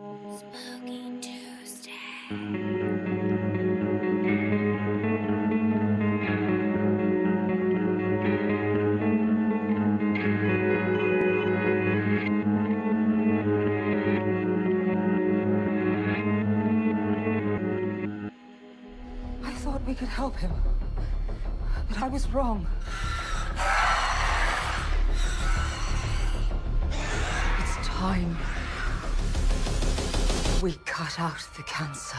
Spooky Tuesday. I thought we could help him, but I was wrong. It's time we cut out the cancer.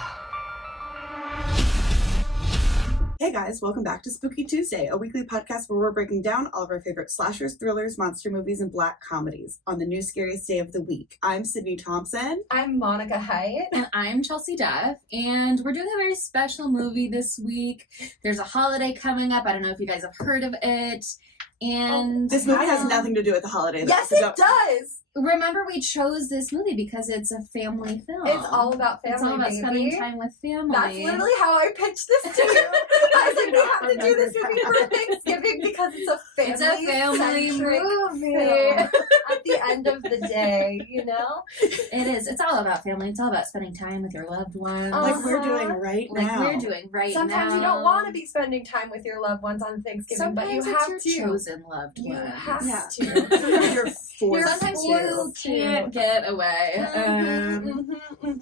Hey guys, welcome back to Spooky Tuesday, a weekly podcast where we're breaking down all of our favorite slashers, thrillers, monster movies, and black comedies on the new scariest day of the week. I'm Sydney Thompson. I'm Monica Hyatt. And I'm Chelsea Duff, and we're doing a very special movie this week. There's a holiday coming up. I don't know if you guys have heard of it. And This movie has nothing to do with the holiday. Yes, so it does. remember, we chose this movie because it's a family film. It's all about family, It's all about baby. spending time with family. That's literally how I pitched this to you. I was like, we have to do this movie for Thanksgiving because it's a family movie. At the end of the day, you know? It is. It's all about family. It's all about spending time with your loved ones. Like we're doing right Like now. we're doing right Sometimes now. you don't want to be spending time with your loved ones on Thanksgiving, Sometimes but you it's have your to. chosen loved You ones. have Yeah. to. Sometimes you're forced Sometimes to. you can't get away.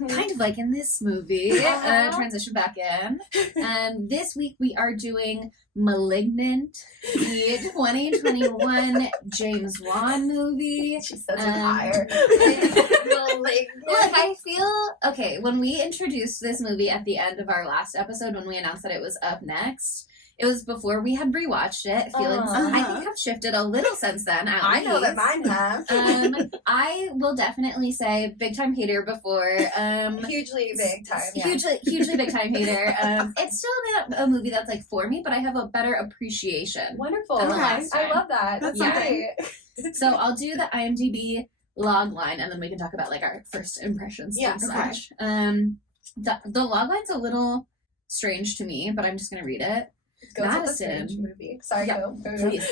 Kind of like in this movie. Transition back in. This week we are doing Malignant, the 2021 James Wan movie. She's such a liar. Look, I feel okay. When we introduced this movie at the end of our last episode, when we announced that it was up next, it was before we had rewatched it. Feelings, I think, have shifted a little since then. I know that mine have. I will definitely say big time hater before. Hugely big time. Yeah. Hugely big time hater. It's still not a movie that's like for me, but I have a better appreciation. Wonderful. Than the Okay. last time. I love that. That's That's something. great. So I'll do the IMDb log line, and then we can talk about like our first impressions. Yeah, and such. The log line's a little strange to me, but I'm just gonna read it. Go to the Madison. strange movie. Sorry, Yeah, go. please.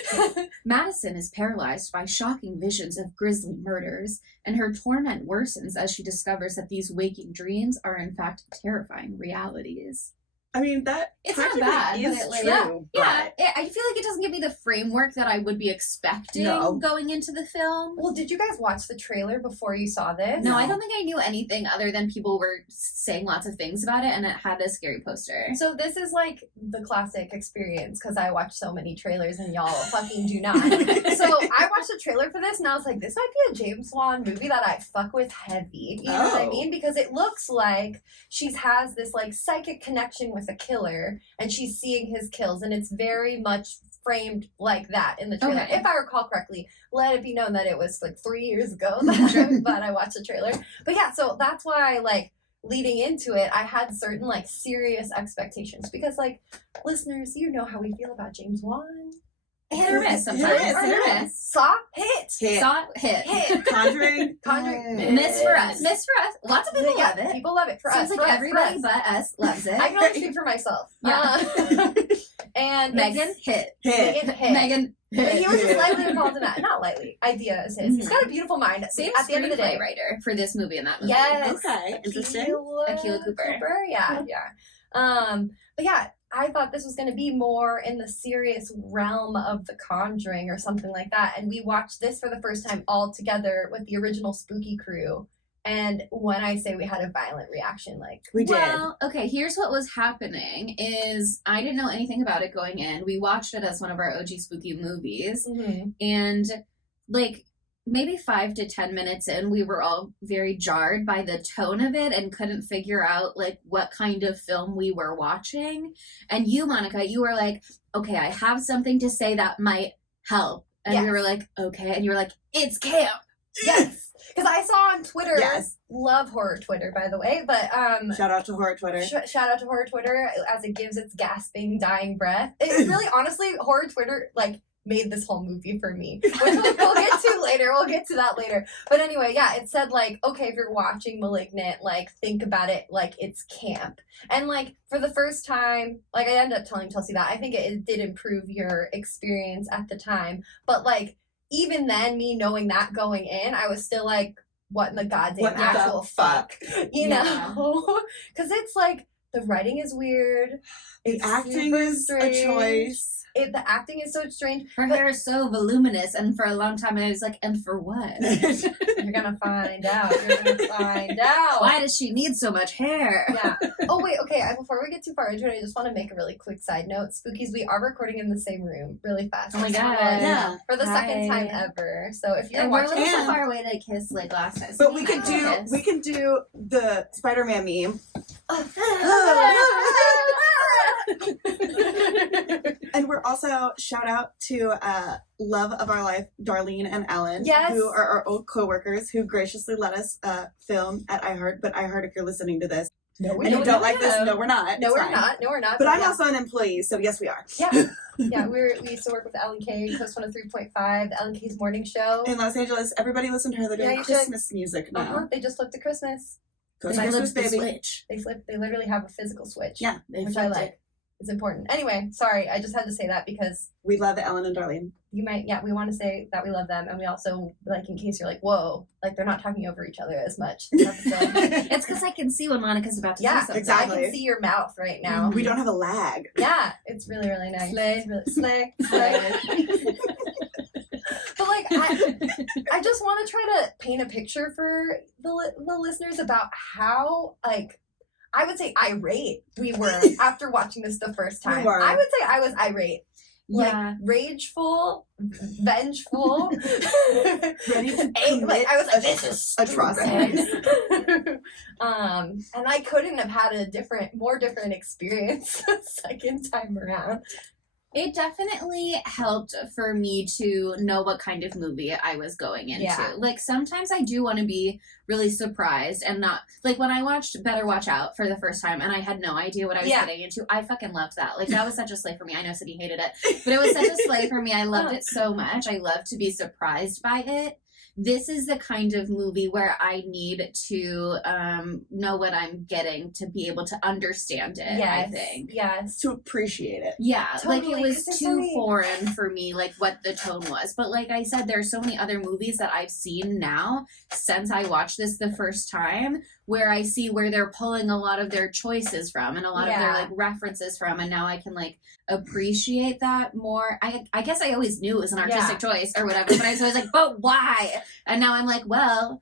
Madison is paralyzed by shocking visions of grisly murders, and her torment worsens as she discovers that these waking dreams are in fact terrifying realities. I mean, that It's not technically bad, but is it, like, true. Yeah, but- I feel like it doesn't give me the framework that I would be expecting No. going into the film. Well, did you guys watch the trailer before you saw this? No, I don't think I knew anything other than people were saying lots of things about it, and it had a scary poster. So this is like the classic experience because I watch so many trailers and y'all fucking do not. So I watched the trailer for this and I was like, this might be a James Wan movie that I fuck with heavy. You know what I Oh. mean? Because it looks like she has this like psychic connection with a killer and she's seeing his kills, and it's very much framed like that in the trailer. Okay. If I recall correctly, let it be known that it was like 3 years ago that I watched the trailer. But yeah, so that's why like leading into it, I had certain like serious expectations because like listeners, you know how we feel about James Wan. Hit or miss sometimes. Hit or miss. Saw hit. Hit. Saw hit. Hit. Conjuring. Conjuring. Miss for us. Miss for us. Lots of people Yeah, love it. People love it. For Seems us. like for everybody us. but us loves it. I can only speak for myself. Yeah. And Megan hit. Hit. Megan hit. Megan hit. He was just lightly involved in that. Not lightly. Idea is his. He's got a beautiful mind. Same at the end of the day. screenplay writer for this movie and that movie. Yes. Okay, interesting. Akilah Cooper. Yeah, yeah. But yeah, I thought this was going to be more in the serious realm of The Conjuring or something like that. And we watched this for the first time all together with the original Spooky crew. And when I say we had a violent reaction, like We did. Well, okay, here's what was happening is I didn't know anything about it going in. We watched it as one of our OG spooky movies. And like maybe 5 to 10 minutes in, we were all very jarred by the tone of it and couldn't figure out like what kind of film we were watching. And you, Monica, you were like, okay, I have something to say that might help. And we Yes. were like, okay. And you were like, it's camp. Yes. Because I saw on Twitter, Yes. love horror Twitter, by the way, but Shout out to Horror Twitter. shout out to horror Twitter as it gives its gasping, dying breath. It's really, honestly, horror Twitter, like, made this whole movie for me, which we'll get to later. We'll get to that later. But anyway, yeah, it said, like, okay, if you're watching Malignant, like, think about it like it's camp. And, like, for the first time, like, I ended up telling Chelsea that. I think it did improve your experience at the time. But, like, even then, me knowing that going in, I was still like, what in the goddamn What the actual fuck, you Yeah. know? Because it's like the writing is weird. The It's acting super is strange. a choice. The acting is so strange. Her hair is so voluminous, and for a long time I was like, and for what? You're gonna find out. You're gonna find out. Why does she need so much hair? Yeah. Oh wait. Okay. Before we get too far into it, I just want to make a really quick side note. Spookies, we are recording in the same room, really fast. Oh my Just God. wanna let you know. Yeah. For the second time Hi. ever. So if you're And we're a watching, little so And- far away to kiss like last time. But we can do the Spider-Man meme. And we're also shout out to love of our life, Darlene and Ellen, Yes. who are our old co-workers who graciously let us film at iHeart. But iHeart, if you're listening to this No, we and you don't like this, no, we're not. No, It's we're fine. not. No, we're not. But I'm yeah. also an employee, so yes, we are. Yeah. Yeah, we used to work with Ellen K, Coast 103.5, Ellen K's morning show. In Los Angeles, everybody listen to her. They're Yeah, doing you should. Christmas music now. They just flipped to Christmas. Go to They Christmas, flipped the baby. switch. They literally have a physical switch. Yeah, They which I flipped like. it. It's important. Anyway, sorry, I just had to say that because we love Ellen and Darlene. we we want to say that we love them, and we also, like, in case you're like, whoa, like, they're not talking over each other as much this episode. It's because I can see when Monica's about to say Yeah, something. exactly. I can see your mouth right now. We don't have a lag. Yeah, it's really, really nice. Slay. It's really, slay. But, like, I just want to try to paint a picture for the listeners about how, like, I would say irate we were after watching this the first time. We were. I would say I was irate. Like, Yeah. rageful, vengeful, Ready to like, I was like, commit this is atrocities. stupid. And I couldn't have had a more different experience the second time around. It definitely helped for me to know what kind of movie I was going into. Yeah. Like, sometimes I do want to be really surprised and not... Like, when I watched Better Watch Out for the first time and I had no idea what I was Yeah. getting into, I fucking loved that. Like, that was such a slay for me. I know Sydney hated it, but it was such a slay for me. I loved it so much. I love to be surprised by it. This is the kind of movie where I need to know what I'm getting to be able to understand it, Yes. I think. Yes. To appreciate it. Yeah, like Totally, it was 'cause there's so too many- foreign for me, like what the tone was. But like I said, there's so many other movies that I've seen now since I watched this the first time where I see where they're pulling a lot of their choices from and a lot of their Yeah. like references from, and now I can like appreciate that more. I guess I always knew it was an artistic choice or whatever, but I was always like, but why? And now I'm like, well,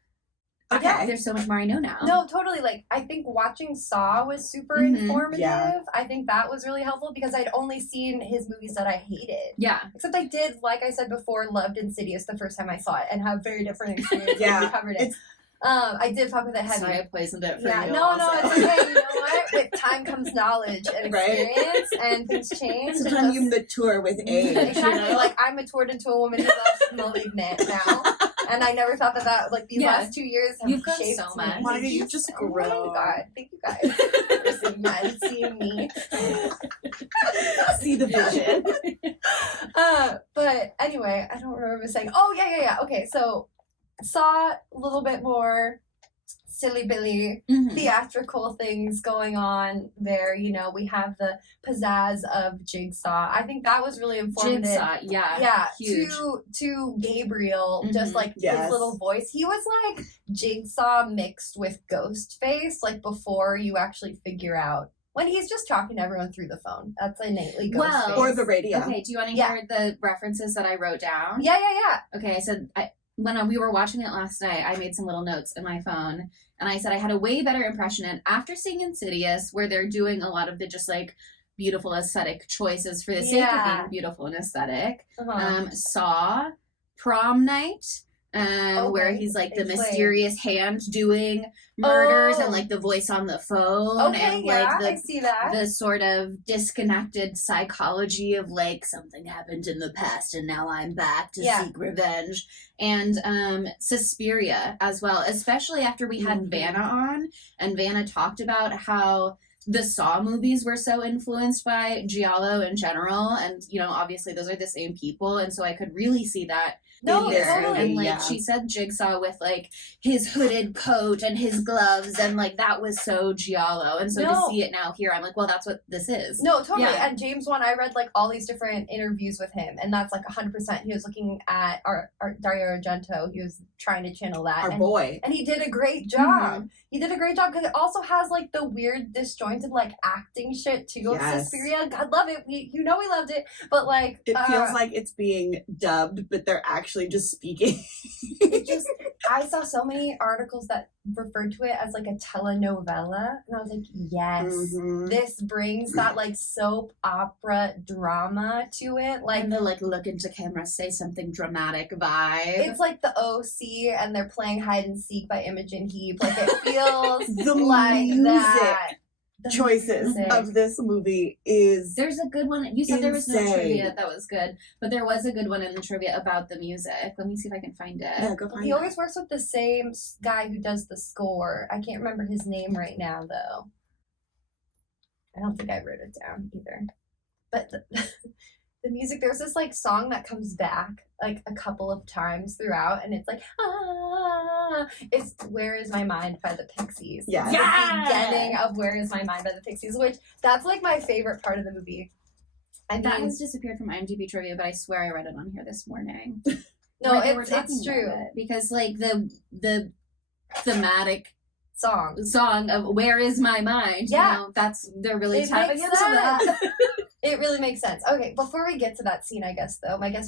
Okay. there's so much more I know now. No, totally. Like, I think watching Saw was super Mhm. informative. Yeah. I think that was really helpful because I'd only seen his movies that I hated. Yeah. Except I did, like I said before, loved Insidious the first time I saw it and have very different experiences when we Yeah, covered it. it's- I did fuck with it heavy. Sorry, I poisoned it for Yeah, you. no, also. it's okay. You know what? With time comes knowledge and Right. experience, and things change. and Sometimes you just- mature with age. Exactly. You know? Like, I matured into a woman who loves Malignant now. And I never thought that like these Yeah. last 2 years have You've grown shaped so me. much. Monica, you just Oh my grow. god. Thank you guys for seeing that and seeing me. See the vision. But anyway, I don't remember what I was saying. Oh, yeah. Okay, so saw a little bit more silly billy Mhm. theatrical things going on there. You know, we have the pizzazz of Jigsaw. I think that was really informative. Jigsaw, yeah. Yeah, Huge. to Gabriel, just Mhm. like Yes. his little voice. He was like Jigsaw mixed with Ghostface, like before you actually figure out when he's just talking to everyone through the phone. That's innately Ghostface. Well, Or the radio. Okay, do you want to Yeah. hear the references that I wrote down? Yeah. Okay, I said when we were watching it last night, I made some little notes in my phone, and I said I had a way better impression. And after seeing Insidious, where they're doing a lot of the just like beautiful aesthetic choices for the sake of Yeah. being beautiful and aesthetic, Uh-huh. Saw, Prom Night. Where Okay, he's like the explain. mysterious hand doing murders Oh. and like the voice on the phone Okay, and yeah, like I see that. the sort of disconnected psychology of like something happened in the past and now I'm back to Yeah. seek revenge, and Suspiria as well, especially after we had Mhm. Vanna on, and Vanna talked about how the Saw movies were so influenced by giallo in general, and you know obviously those are the same people, and so I could really see that No, in this totally. movie. And like Yeah. she said Jigsaw with like his hooded coat and his gloves, and like that was so giallo. And so to see it now here, I'm like, well, that's what this is. No, totally. Yeah. And James Wan, I read like all these different interviews with him, and that's like 100%. He was looking at our Dario Argento. He was trying to channel that. Our boy. And he did a great job. He did a great job because it also has like the weird disjointed like acting shit too of Yes. Suspiria. God love it. We loved it, but like It feels like it's being dubbed, but they're actually just speaking. it just. I saw so many articles that referred to it as like a telenovela, and I was like, yes, this brings that like soap opera drama to it. Like And the like look into camera, say something dramatic vibe. it's like the OC, and they're playing hide and seek by Imogen Heap. Like it feels The like music that. The choices music. of this movie is There's a good one. You said there was no insane. trivia that was good, but there was a good one in the trivia about the music. Let me see if I can find it. yeah, go find He it. always works with the same guy who does the score. I can't remember his name right now, though. I don't think I wrote it down either. But the music, there's this like song that comes back like a couple of times throughout, and it's like, it's Where Is My Mind by the Pixies. Yeah. It's the beginning of Where Is My Mind by the Pixies, which that's like my favorite part of the movie. I That mean, has disappeared from IMDb trivia, but I swear I read it on here this morning. no, Where they were it's talking true. about it. Because like the thematic Song. of Where Is My Mind? Yeah. You know, they're really It tapping makes into sense. that. It really makes sense. Okay, before we get to that scene, I guess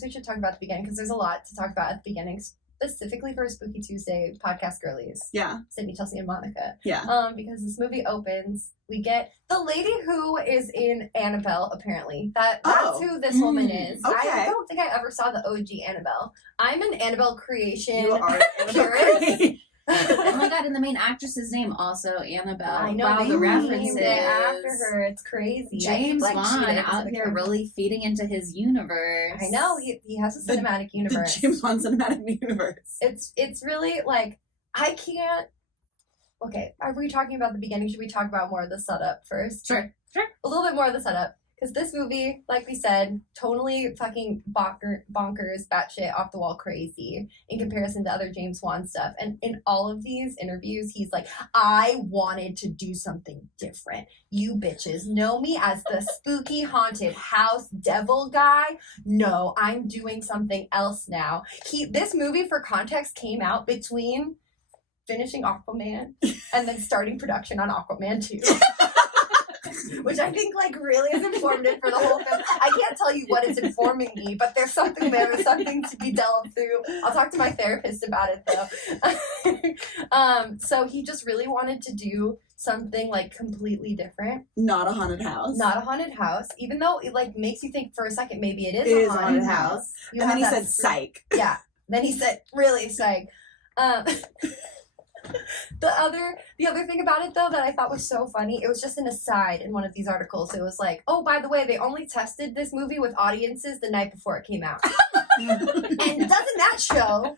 we should talk about the beginning because there's a lot to talk about at the beginning, specifically for Spooky Tuesday podcast girlies. Yeah. Sydney, Chelsea, and Monica. Yeah. Because this movie opens, we get the lady who is in Annabelle. Apparently, that's who this woman is. Okay. I don't think I ever saw the OG Annabelle. I'm an Annabelle creation. You are purist. Oh my god, and the main actress's name also Annabelle. I know. Wow, they the references. named it after her. It's crazy. James I keep, Wan cheating out into the here camera. really feeding into his universe. I know he has a cinematic The universe. James Wan cinematic universe. It's really like I can't. Okay, are we talking about the beginning? Should we talk about more of the setup first? Sure. A little bit more of the setup because this movie, like we said, totally fucking bonkers, batshit, off the wall, crazy in comparison to other James Wan stuff. And in all of these interviews, he's like, "I wanted to do something different. You bitches know me as the spooky haunted house devil guy. No, I'm doing something else now." This movie, for context, came out between finishing Aquaman and then starting production on Aquaman 2. Which I think like really is informative for the whole film. I can't tell you what it's informing me, but there's something there. There's something to be delved through. I'll talk to my therapist about it though. So he just really wanted to do something like completely different. Not a haunted house. Not a haunted house, even though it like makes you think for a second maybe it It is is a a haunted haunted house. house. You And then he have said that psych. Yeah. Then he said really psych. The other thing about it though that I thought was so funny, it was just an aside in one of these articles. It was like, oh, by the way, they only tested this movie with audiences the night before it came out. And doesn't that show?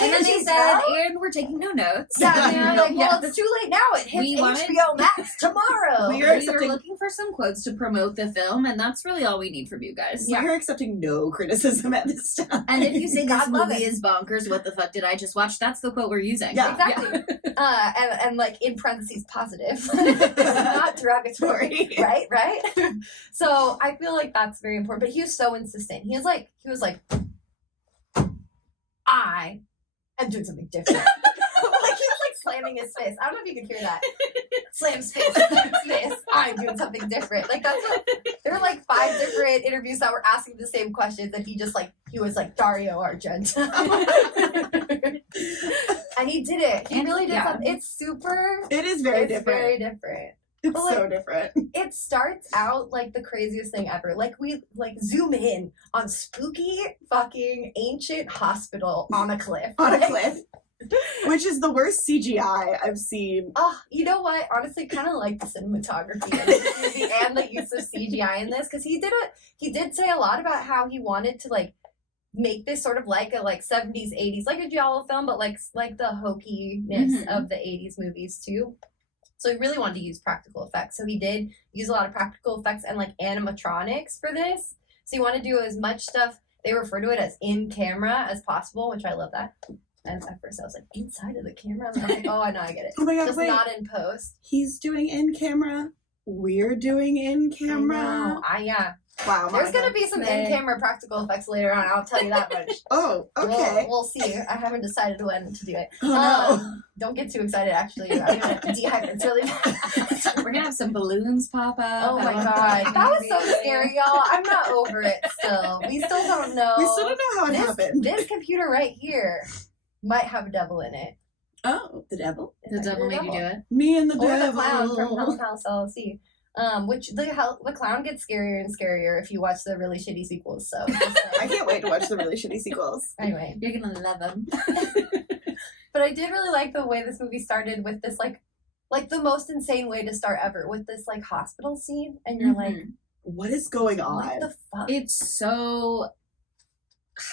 And then they Can't said, you tell? and we're taking no notes. Yeah, and they're like, well, Yeah. it's too late now. It hits We wanted- HBO Max tomorrow. We We are were accepting- looking for some quotes to promote the film, and that's really all we need from you guys. We are accepting no criticism at this time. And if you say God this love movie it. is bonkers, what the fuck did I just watch? That's the quote we're using. Yeah. Exactly. And like in parentheses, positive, not derogatory. Right. So I feel like that's very important. But he was so insistent. He was like, I am doing something different. Like he was like slamming his fist. I don't know if you could hear that. Slams fist, slams fist. I'm doing something different. Like that's what there were like 5 different interviews that were asking the same questions, and he was like Dario Argento. And he did it. He And really did yeah. something. It's super. It is very It's different. very different. It's But, like, so different. It starts out like the craziest thing ever. Like we zoom in on spooky fucking ancient hospital on a cliff. On a Like, cliff. Which is the worst CGI I've seen. Oh, you know what? Honestly, kind of like the cinematography in this movie and the use of CGI in this, because he did say a lot about how he wanted to like make this sort of like a 70s 80s like a giallo film, but like the hokiness of the 80s movies too. So he really wanted to use practical effects. So he did use a lot of practical effects and like animatronics for this. So he wanted to do as much stuff they refer to it as in camera as possible, which I love that. And at first I was like, inside of the camera? And I was like, oh, I know, I get it. Oh my god, just wait. not in post. He's doing in camera. We're doing in camera. Yeah. Wow. There's going to be some in-camera practical effects later on, I'll tell you that much. Oh, okay. We'll see. I haven't decided when to do it. Oh, no. Don't get too excited, actually. I'm going to dehydrate really bad. We're gonna have some balloons pop up. Oh my god. That was so scary, y'all. I'm not over it still. We still don't know. We still don't know how it happened. This computer right here might have a devil in it. Oh, the devil? The devil made you do it? Me and the Or devil. the clown from Hell House LLC. Which the clown gets scarier and scarier if you watch the really shitty sequels. So I can't wait to watch the really shitty sequels. Anyway, You're gonna love them. but I did really like the way this movie started with this like the most insane way to start ever with this like hospital scene, and you're like, what is going on? what the fuck? It's so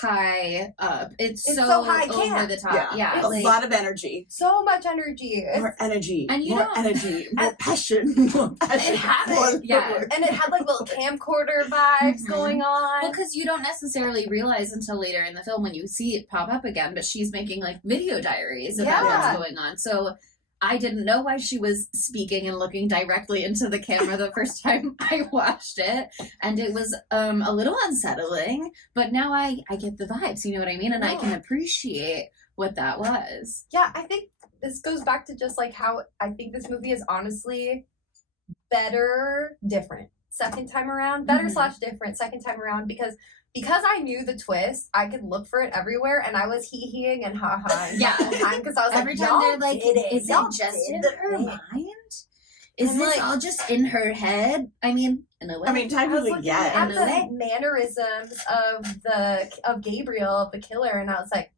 high up. It's so high over camp. the top. Yeah. A Like, lot of energy. So much energy. More energy. And you more don't- energy. More passion. More passion. It had More it, yeah. footwork. And it had like little camcorder vibes Mhm. going on. well, because you don't necessarily realize until later in the film when you see it pop up again, but she's making like video diaries about Yeah. what's going on. So I didn't know why she was speaking and looking directly into the camera the first time I watched it. And it was a little unsettling, but now I get the vibes, you know what I mean? And I can appreciate what that was. Yeah, I think this goes back to just like how I think this movie is honestly different second time around. Better Mhm. / different second time around because I knew the twist, I could look for it everywhere, and I was hee-heeing and ha-haing Yeah. the whole time because I was Every like, time y'all they're like, did it. is Y'all it just did in the her thing." mind? Is I'm this like- all just in her head? I mean, in a way. I mean, I was technically, looking yeah. at in a way. the mannerisms of Gabriel, of the killer, and I was like,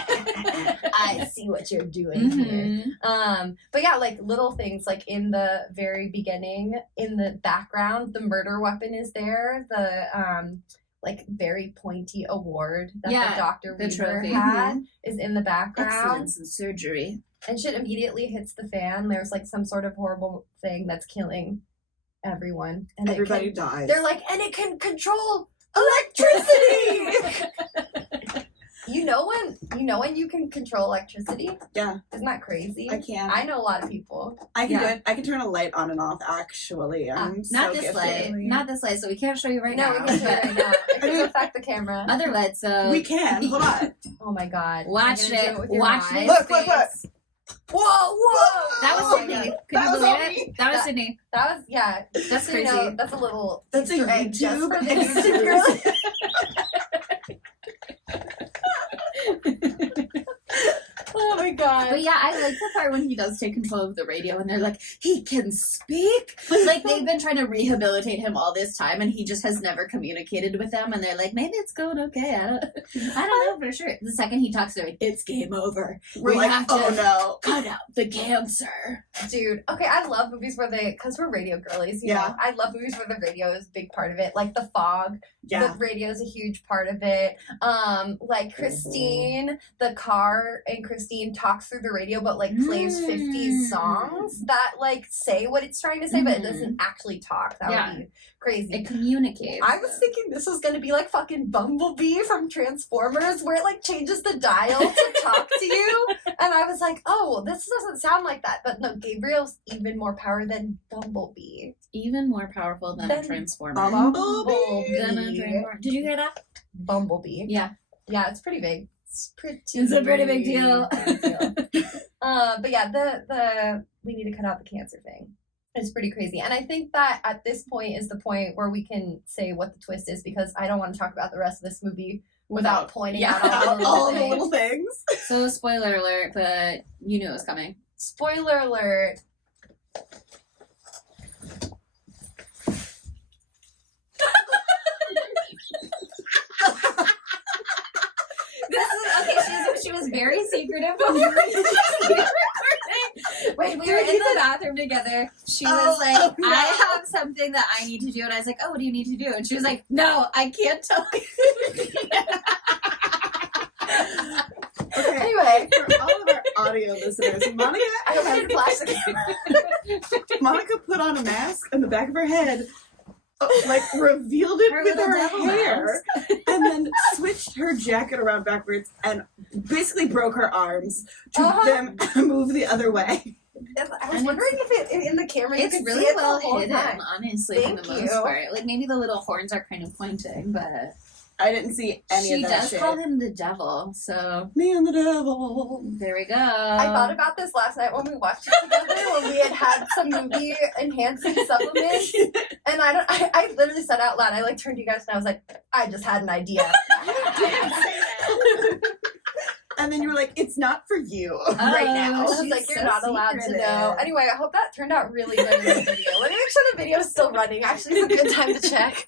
I see what you're doing here. Mhm. But yeah, like little things like in the very beginning, in the background, the murder weapon is there. The like very pointy award that Yeah, the Dr. the Weaver trophy. had is in the background. Excellence in surgery. And shit immediately hits the fan. There's like some sort of horrible thing that's killing everyone. And Everybody dies. they're like, and it can control electricity. You know when you can control electricity? Yeah. Isn't that crazy? I can. I know a lot of people. I can do Yeah. it. I can turn a light on and off, actually. I'm Not so this gifted. light. Not this light, so we can't show you right No, now. we can show it right now. It can affect the camera. Other light, so We can. Hold on. Oh my god. Watch You're gonna do it. with your Watch eyes? it. Look, look, look. Whoa, whoa! That was Oh my Sydney. God. Could That you was believe all it? me. That was Sydney. That was, yeah. That's So, you crazy. know, that's a little That's a Easter egg just YouTube for the exclusive. YouTube. Oh my god. But yeah, I like the part when he does take control of the radio and they're like, he can speak? Like, they've been trying to rehabilitate him all this time and he just has never communicated with them and they're like, maybe it's going okay. I don't know for sure. The second he talks, they're like, it's game over. We're We like, have to oh no. cut out the cancer. Dude, okay, I love movies where because we're radio girlies, you Yeah. know. I love movies where the radio is a big part of it. Like The Fog, Yeah. the radio is a huge part of it. Like Christine, the car and Christine talks through the radio but like plays 50s songs that like say what it's trying to say but it doesn't actually talk. That Yeah. would be crazy. It communicates. I was thinking this was gonna be like fucking Bumblebee from Transformers, where it like changes the dial to talk to you, and I was like, oh, this doesn't sound like that. But no, Gabriel's even more power than Bumblebee. even more powerful than a Then- transformer. Bumblebee. Than a transformer. Did you hear that? Bumblebee. Yeah. Yeah, it's pretty big. It's a pretty big deal. big deal. But yeah, the we need to cut out the cancer thing. It's pretty crazy. And I think that at this point is the point where we can say what the twist is because I don't want to talk about the rest of this movie without pointing out all the All little the things. little things. So, spoiler alert, but you knew it was coming. Spoiler alert. This is okay. She was very secretive. When we were when we were in the bathroom together, she was like, Oh, no. "I have something that I need to do," and I was like, "Oh, what do you need to do?" And she was like, "No, I can't tell you." Okay. Anyway, For all of our audio listeners, Monica I hope I has can flash the camera. Monica put on a mask on the back of her head like revealed it Her with little her devil hair, and then switched her jacket around backwards and basically broke her arms to then move the other way. I was wondering if it in the camera you It's could really see it well the whole hidden, time. honestly, Thank for the you. most part. Like, maybe the little horns are kind of pointing, but I didn't see any she of that does shit. call him the devil, so Me and the devil. there we go. I thought about this last night when we watched it together, when we had some movie enhancing supplements, and I literally said out loud, I like turned to you guys and I was like, I just had an idea. And then you were like, it's not for you right now. I was She's like, you're so not allowed to secretive. know. Anyway, I hope that turned out really good in the video. Let me make sure the video is still running. Actually, it's a good time to check.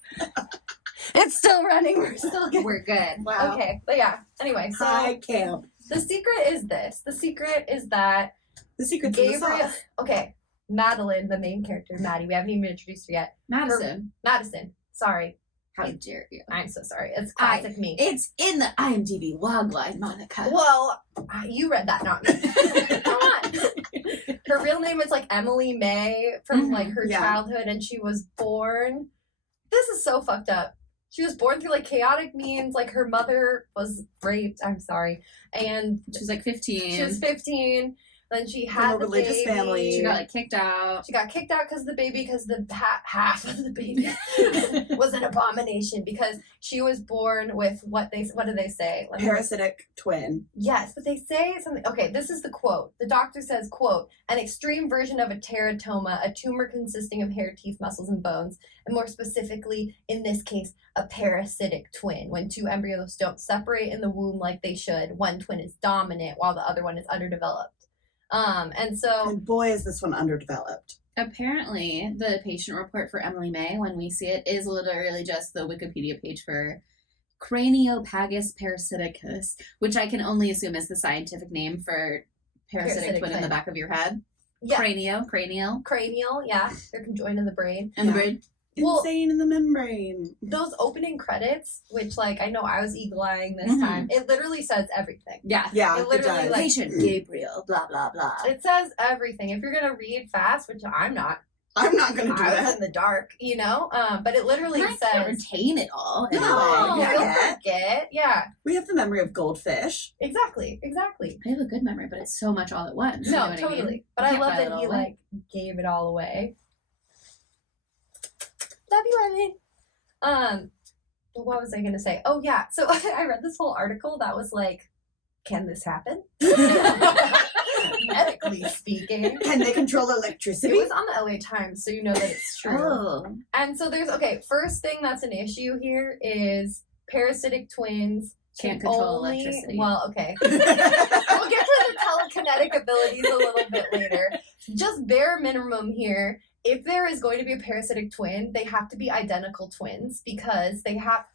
It's still running. We're still good. We're good. Wow. Okay, but yeah. Anyway, so High camp. the secret is this. The secret is that The secret's in the Gabriel. sauce. Okay, Madeline, the main character, Maddie. We haven't even introduced her yet. Madison, Madison. Sorry, how dare you? I'm so sorry. It's classic me. It's in the IMDb logline, Monica. Well, you read that, not me. Come on. Her real name is like Emily May from like her Yeah. childhood, and she was born. This is so fucked up. She was born through like chaotic means. Like her mother was raped. I'm sorry, and She was like 15. she was 15. Then she had From a the religious baby. family. She got like kicked out. She got kicked out because of the baby, because the half of the baby was an abomination, because she was born with what do they say? Let me- Parasitic twin. Yes, but they say something. Okay, this is the quote. The doctor says, quote, an extreme version of a teratoma, a tumor consisting of hair, teeth, muscles, and bones, and more specifically, in this case, a parasitic twin. When two embryos don't separate in the womb like they should, one twin is dominant while the other one is underdeveloped. And so And boy, is this one underdeveloped. Apparently, the patient report for Emily May, when we see it, is literally just the Wikipedia page for Craniopagus parasiticus, which I can only assume is the scientific name for parasitic twin in the back of your head. yeah, Cranial. cranial, yeah, they're conjoined in the brain. And the Yeah. brain. Well- Insane in the membrane. Those opening credits, which like I know I was eagle-eyeing this Mhm. time, it literally says everything. Yeah. Yeah, It it, literally, does. like- Patient Gabriel, blah, blah, blah. It says everything. If you're gonna read fast, which I'm not, I'm not going to do I was that. in the dark, you know. But it literally I can't says retain it all. no, anyway. yeah. you'll forget. Yeah, We have the memory of goldfish. exactly. I have a good memory, but it's so much all at once. you know No, what I totally. mean? But You I can't love file it that all he away. like gave it all away. Love you, Eileen. What was I gonna say? Oh yeah. So I read this whole article that was like, can this happen? Medically speaking. Can they control It electricity? was on the LA Times, so you know that it's true. Oh. And so there's first thing that's an issue here is parasitic twins Can't can control only- electricity. Well, okay. We'll get to the telekinetic abilities a little bit later. Just bare minimum here. If there is going to be a parasitic twin, they have to be identical twins, because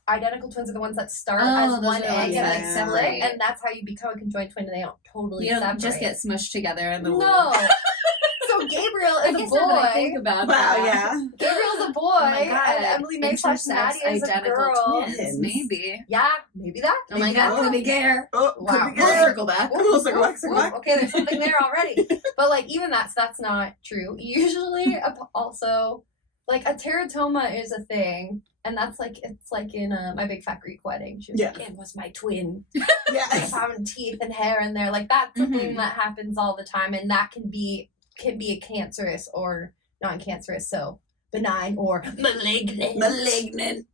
identical twins are the ones that start as those one are the ones egg that and then separate. split, and that's how you become a conjoined twin, and they don't totally You don't separate. just get smushed together in the womb. No. So Gabriel I is a guess now that I boy. think about Wow, that. yeah. Gabriel's a boy, Oh my God. and Emily May / Maddie is a identical girl. twins, maybe. Yeah, maybe that. Oh my maybe God, that. could be gayer. Oh, Wow. could be We'll good. circle back. We'll circle back, circle back. Okay, there's something there already. But like even that's not true. Usually also like a teratoma is a thing, and that's like it's like in My Big Fat Greek Wedding. She was Yeah. like, "It was my twin. I Yes. found teeth and hair in there." Like that's a thing Mhm. that happens all the time, and that can be a cancerous or non-cancerous, so benign or malignant. Malignant.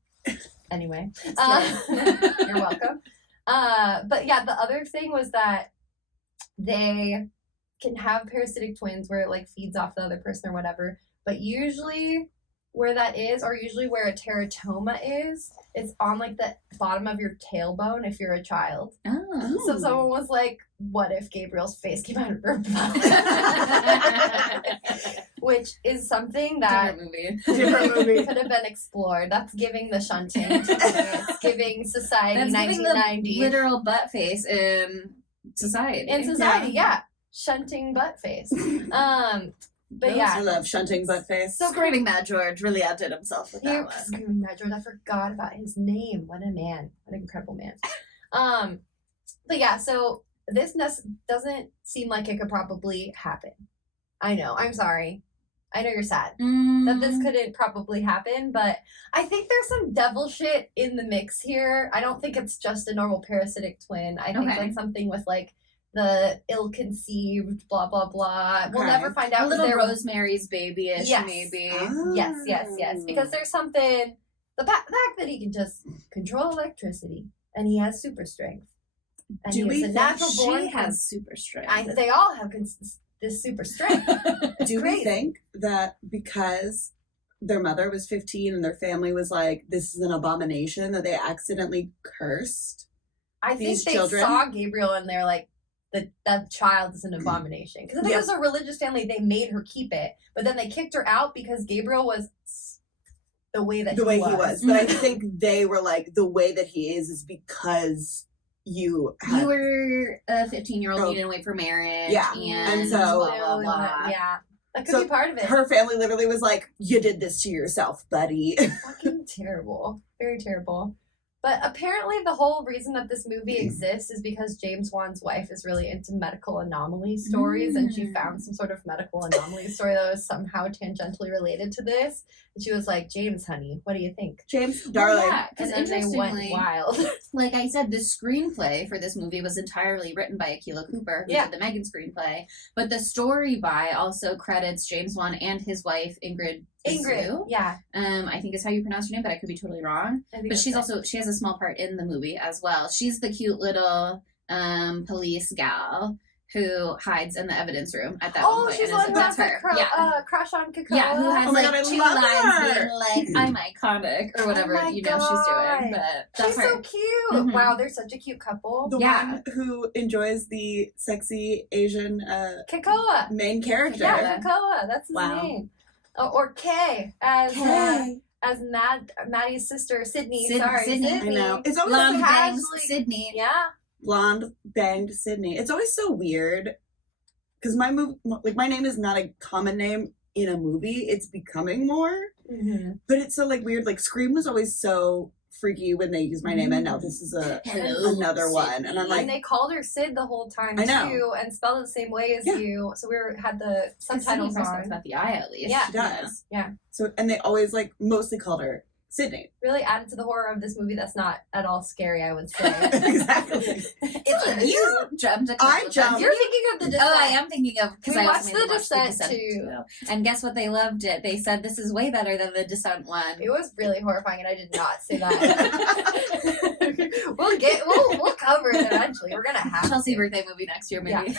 Anyway, It's you're welcome. But yeah, the other thing was that they can have parasitic twins where it like feeds off the other person or whatever. But usually where that is, or usually where a teratoma is, it's on like the bottom of your tailbone if you're a child. Oh. So someone was like, what if Gabriel's face came out of her butt? Which is something that Different movie. Different movie. could have been explored. That's giving the shunting. It's giving society That's giving 1990. the literal butt face in society. In society, yeah. Shunting butt face. But I yeah. love shunting butt face. So Screaming Mad George really outdid himself with that Here, one. Screaming Mad George, I forgot about his name. What a man. What an incredible man. But yeah, so this doesn't seem like it could probably happen. I know, I'm sorry. I know you're sad Mm. that this couldn't probably happen, but I think there's some devil shit in the mix here. I don't think it's just a normal parasitic twin. I think Okay. it's something with like the ill-conceived blah blah blah. We'll Okay. never find out. A little 'cause they're- Rosemary's Baby-ish, Yes. maybe. Yes. Because there's something, the fact that he can just control electricity and he has super strength. And Do he we is a think natural She born. has super strength. They all have this super strength. Do Crazy. we think that because their mother was 15 and their family was like, this is an abomination, that they accidentally cursed? I think These they children? saw Gabriel and they're like, that child is an abomination. Because I think Yeah. it was a religious family, they made her keep it. But then they kicked her out because Gabriel was the way that The way he was. But I Mhm. think they were like, the way that he is because you had... You were a 15-year-old, Oh. you didn't wait for marriage, Yeah. and so- blah, blah, blah. Yeah. That could So be part of it. Her family literally was like, you did this to yourself, buddy. Fucking terrible. Very terrible. But apparently the whole reason that this movie exists is because James Wan's wife is really into medical anomaly stories, and she found some sort of medical anomaly story that was somehow tangentially related to this. And she was like, James, honey, what do you think? James, Well, darling. yeah, because And then they went interestingly, wild. like I said, the screenplay for this movie was entirely written by Akilah Cooper, who Yeah. did the Megan screenplay. But the story by also credits James Wan and his wife Ingrid. Zhu. Yeah. I think is how you pronounce her name, but I could be totally wrong. I think But that's she right. has a small part in the movie as well. She's the cute little police gal who hides in the evidence room at that Oh, one point. she's And the one who has that's a her. Yeah. crush on Cocoa. Yeah, who has Oh my like God, I two love lines her. being like, I'm iconic, or whatever, my she's doing. God. But that's She's her. so cute. Mhm. Wow, they're such a cute couple. The Yeah. one who enjoys the sexy Asian Cocoa. main character. Yeah, Cocoa. That's his Wow. name. Or Kay, as Hey. as Maddie's sister, Sydney. Sydney. I know. It's always Blonde so bangs casually- Sydney. Yeah. blonde banged Sydney. It's always so weird because my name is not a common name in a movie. It's becoming more, Mm-hmm. but it's so like weird. Like Scream was always so freaky when they used my name, and now this is another one, and I'm And like, they called her Sid the whole time I know. too, and spelled it the same way as Yeah. you. So had the subtitles on. About the eye at least. Yeah. she does. Yeah. So and they always like mostly called her Sydney. Really added to the horror of this movie. That's not at all scary, I would say. Exactly. It's You jumped a couple I of jumped. times. You're thinking of the Descent. Oh, I am thinking of because We I watched also The made them watch Descent too. And guess what? They loved it. They said this is way better than the Descent one. It was really horrifying, and I did not say that. we'll cover it eventually. We're gonna have Chelsea to. birthday movie next year, maybe.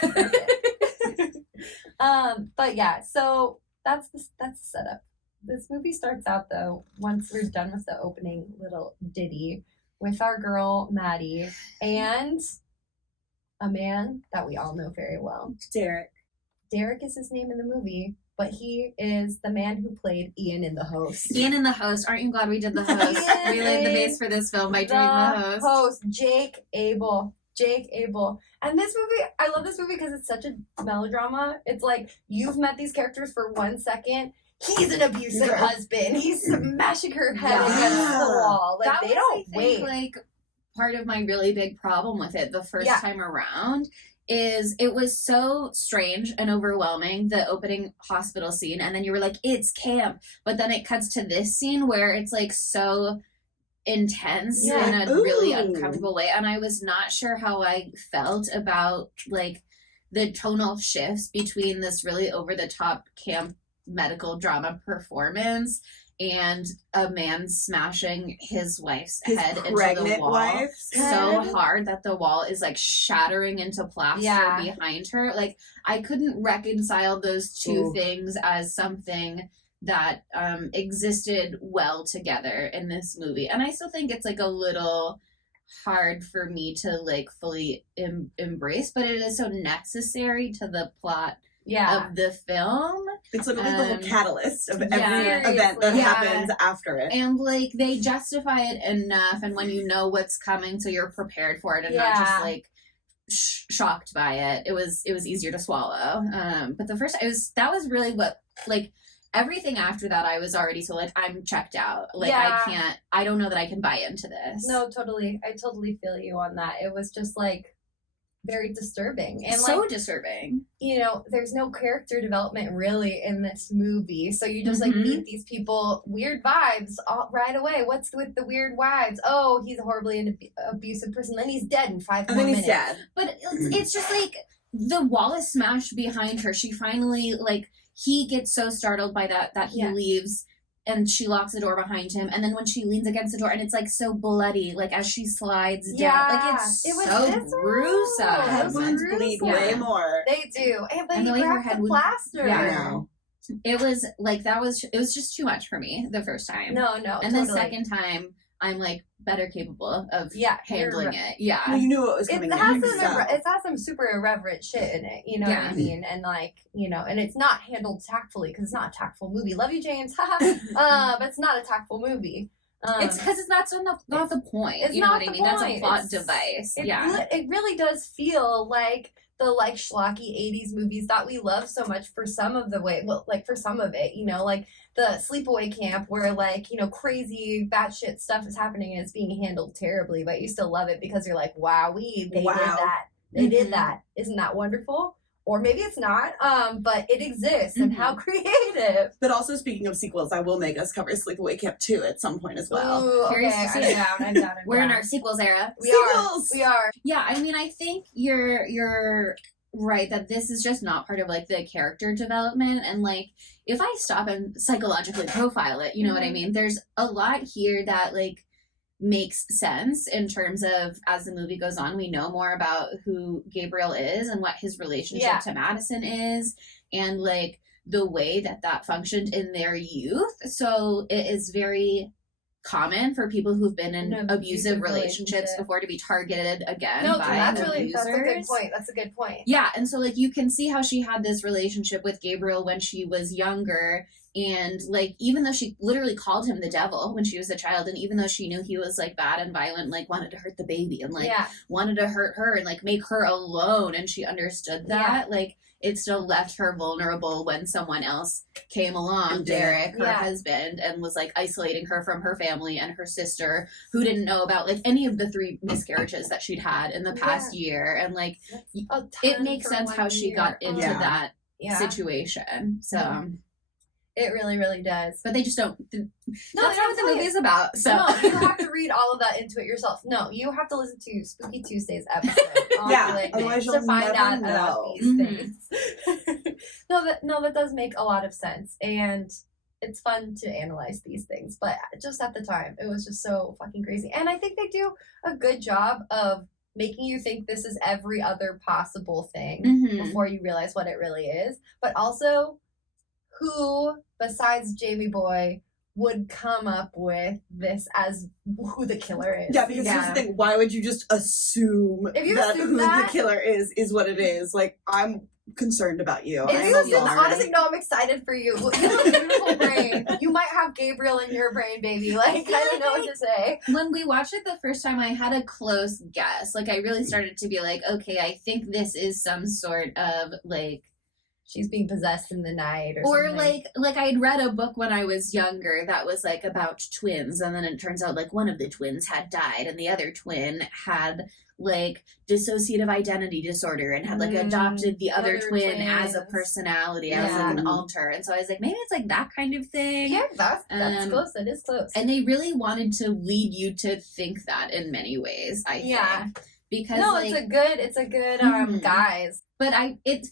But yeah, so that's the setup. This movie starts out though, once we're done with the opening little ditty, with our girl Maddie and a man that we all know very well. Derek. Derek is his name in the movie, but he is the man who played Ian in The Host. Ian and the Host. Aren't you glad we did the Host? Ian We laid the is base for this film by doing the Host. Jake Abel. And this movie, I love this movie because it's such a melodrama. It's like, you've met these characters for 1 second. He's an abusive Yeah. husband. He's smashing her head Yeah. against the wall. Like, That they was, don't I think, wait. like part of my really big problem with it the first Yeah. time around is it was so strange and overwhelming, the opening hospital scene, and then you were like, it's camp, but then it cuts to this scene where it's like so intense Yeah. in a really Ooh. uncomfortable way, and I was not sure how I felt about like the tonal shifts between this really over the top camp medical drama performance and a man smashing his wife's His head into the pregnant wall wife's so head. hard that the wall is like shattering into plaster Yeah. behind her. Like I couldn't reconcile those two Ooh. things as something that existed well together in this movie, and I still think it's like a little hard for me to like fully embrace, but it is so necessary to the plot Yeah. of the film. It's literally the whole catalyst of every Yeah. event that Yeah. happens after it. And like they justify it enough, and when you know what's coming, so you're prepared for it and not Yeah. just like shocked by it. It was easier to swallow. But the first that was really what, like, everything after that I was already so like I'm checked out. Like Yeah. I don't know that I can buy into this. No, totally. I totally feel you on that. It was just like, very disturbing. And so like, disturbing. you know, there's no character development really in this movie. So you just like meet these people, weird vibes all, right away. What's with the weird vibes? Oh, he's a horribly abusive person. Then he's dead in 5 more minutes. Dead. But it's just like the wall is smashed behind her. She finally, like, he gets so startled by that he leaves. And she locks the door behind him, and then when she leans against the door, and it's like so bloody, like as she slides down, like it was so gruesome. Head wounds bleed way more. They do, but and he grabbed the plaster. Yeah, it was like it was just too much for me the first time. No, and totally. the second time, I'm like better capable of handling it. Yeah, well, you knew what was coming. It has some super irreverent shit in it. You know what I mean? And like, you know, and it's not handled tactfully because it's not a tactful movie. Love you, James. But it's not a tactful movie. It's because it's not the point. It's you know not what I mean? point. That's a plot device. It really does feel like the like schlocky 80s movies that we love so much for some of the way, well, like for some of it, you know, like the sleepaway camp where like, you know, crazy batshit stuff is happening and it's being handled terribly, but you still love it because you're like, wow, they did that. They did that. Isn't that wonderful? Or maybe it's not, but it exists and how creative. But also, speaking of sequels, I will make us cover Sleepaway Camp 2 at some point as well. Ooh, okay, I'm down. We're in our sequels era. We are. Yeah, I mean, I think you're right that this is just not part of like the character development. And like, if I stop and psychologically profile it, you know what I mean? There's a lot here that like makes sense in terms of as the movie goes on, we know more about who Gabriel is and what his relationship to Madison is, and like the way that functioned in their youth. So it is very common for people who've been in abusive relationships before to be targeted again by abusers. That's a good point. That's a good point. Yeah, and so like you can see how she had this relationship with Gabriel when she was younger. And like, even though she literally called him the devil when she was a child, and even though she knew he was like bad and violent, like wanted to hurt the baby and like wanted to hurt her and like make her alone, and she understood that, like it still left her vulnerable when someone else came along, Derek, her husband, and was like isolating her from her family and her sister, who didn't know about like any of the 3 miscarriages that she'd had in the past year. And like, it makes sense how she got into that situation. So it really, really does. But they just don't. That's not what the movie is about. So no, you have to read all of that into it yourself. No, you have to listen to Spooky Tuesday's episode. Otherwise you'll to find out know about these things. No, that does make a lot of sense, and it's fun to analyze these things. But just at the time, it was just so fucking crazy, and I think they do a good job of making you think this is every other possible thing before you realize what it really is. But also, who besides Jamie Boy would come up with this as who the killer is? Yeah, because here's the thing: why would you just assume that who the killer is what it is? Like, I'm concerned about you. Honestly, no, I'm excited for you. You have a beautiful brain. You might have Gabriel in your brain, baby. Like, I don't know what to say. When we watched it the first time, I had a close guess. Like, I really started to be like, okay, I think this is some sort of like, she's being possessed in the night or something. like I'd read a book when I was younger that was like about twins, and then it turns out like one of the twins had died and the other twin had like dissociative identity disorder and had like adopted the other twin as a personality, as like an alter. And so I was like, maybe it's like that kind of thing. Yeah, that's close. That is close. And they really wanted to lead you to think that in many ways, I think. Because it's a good guise. But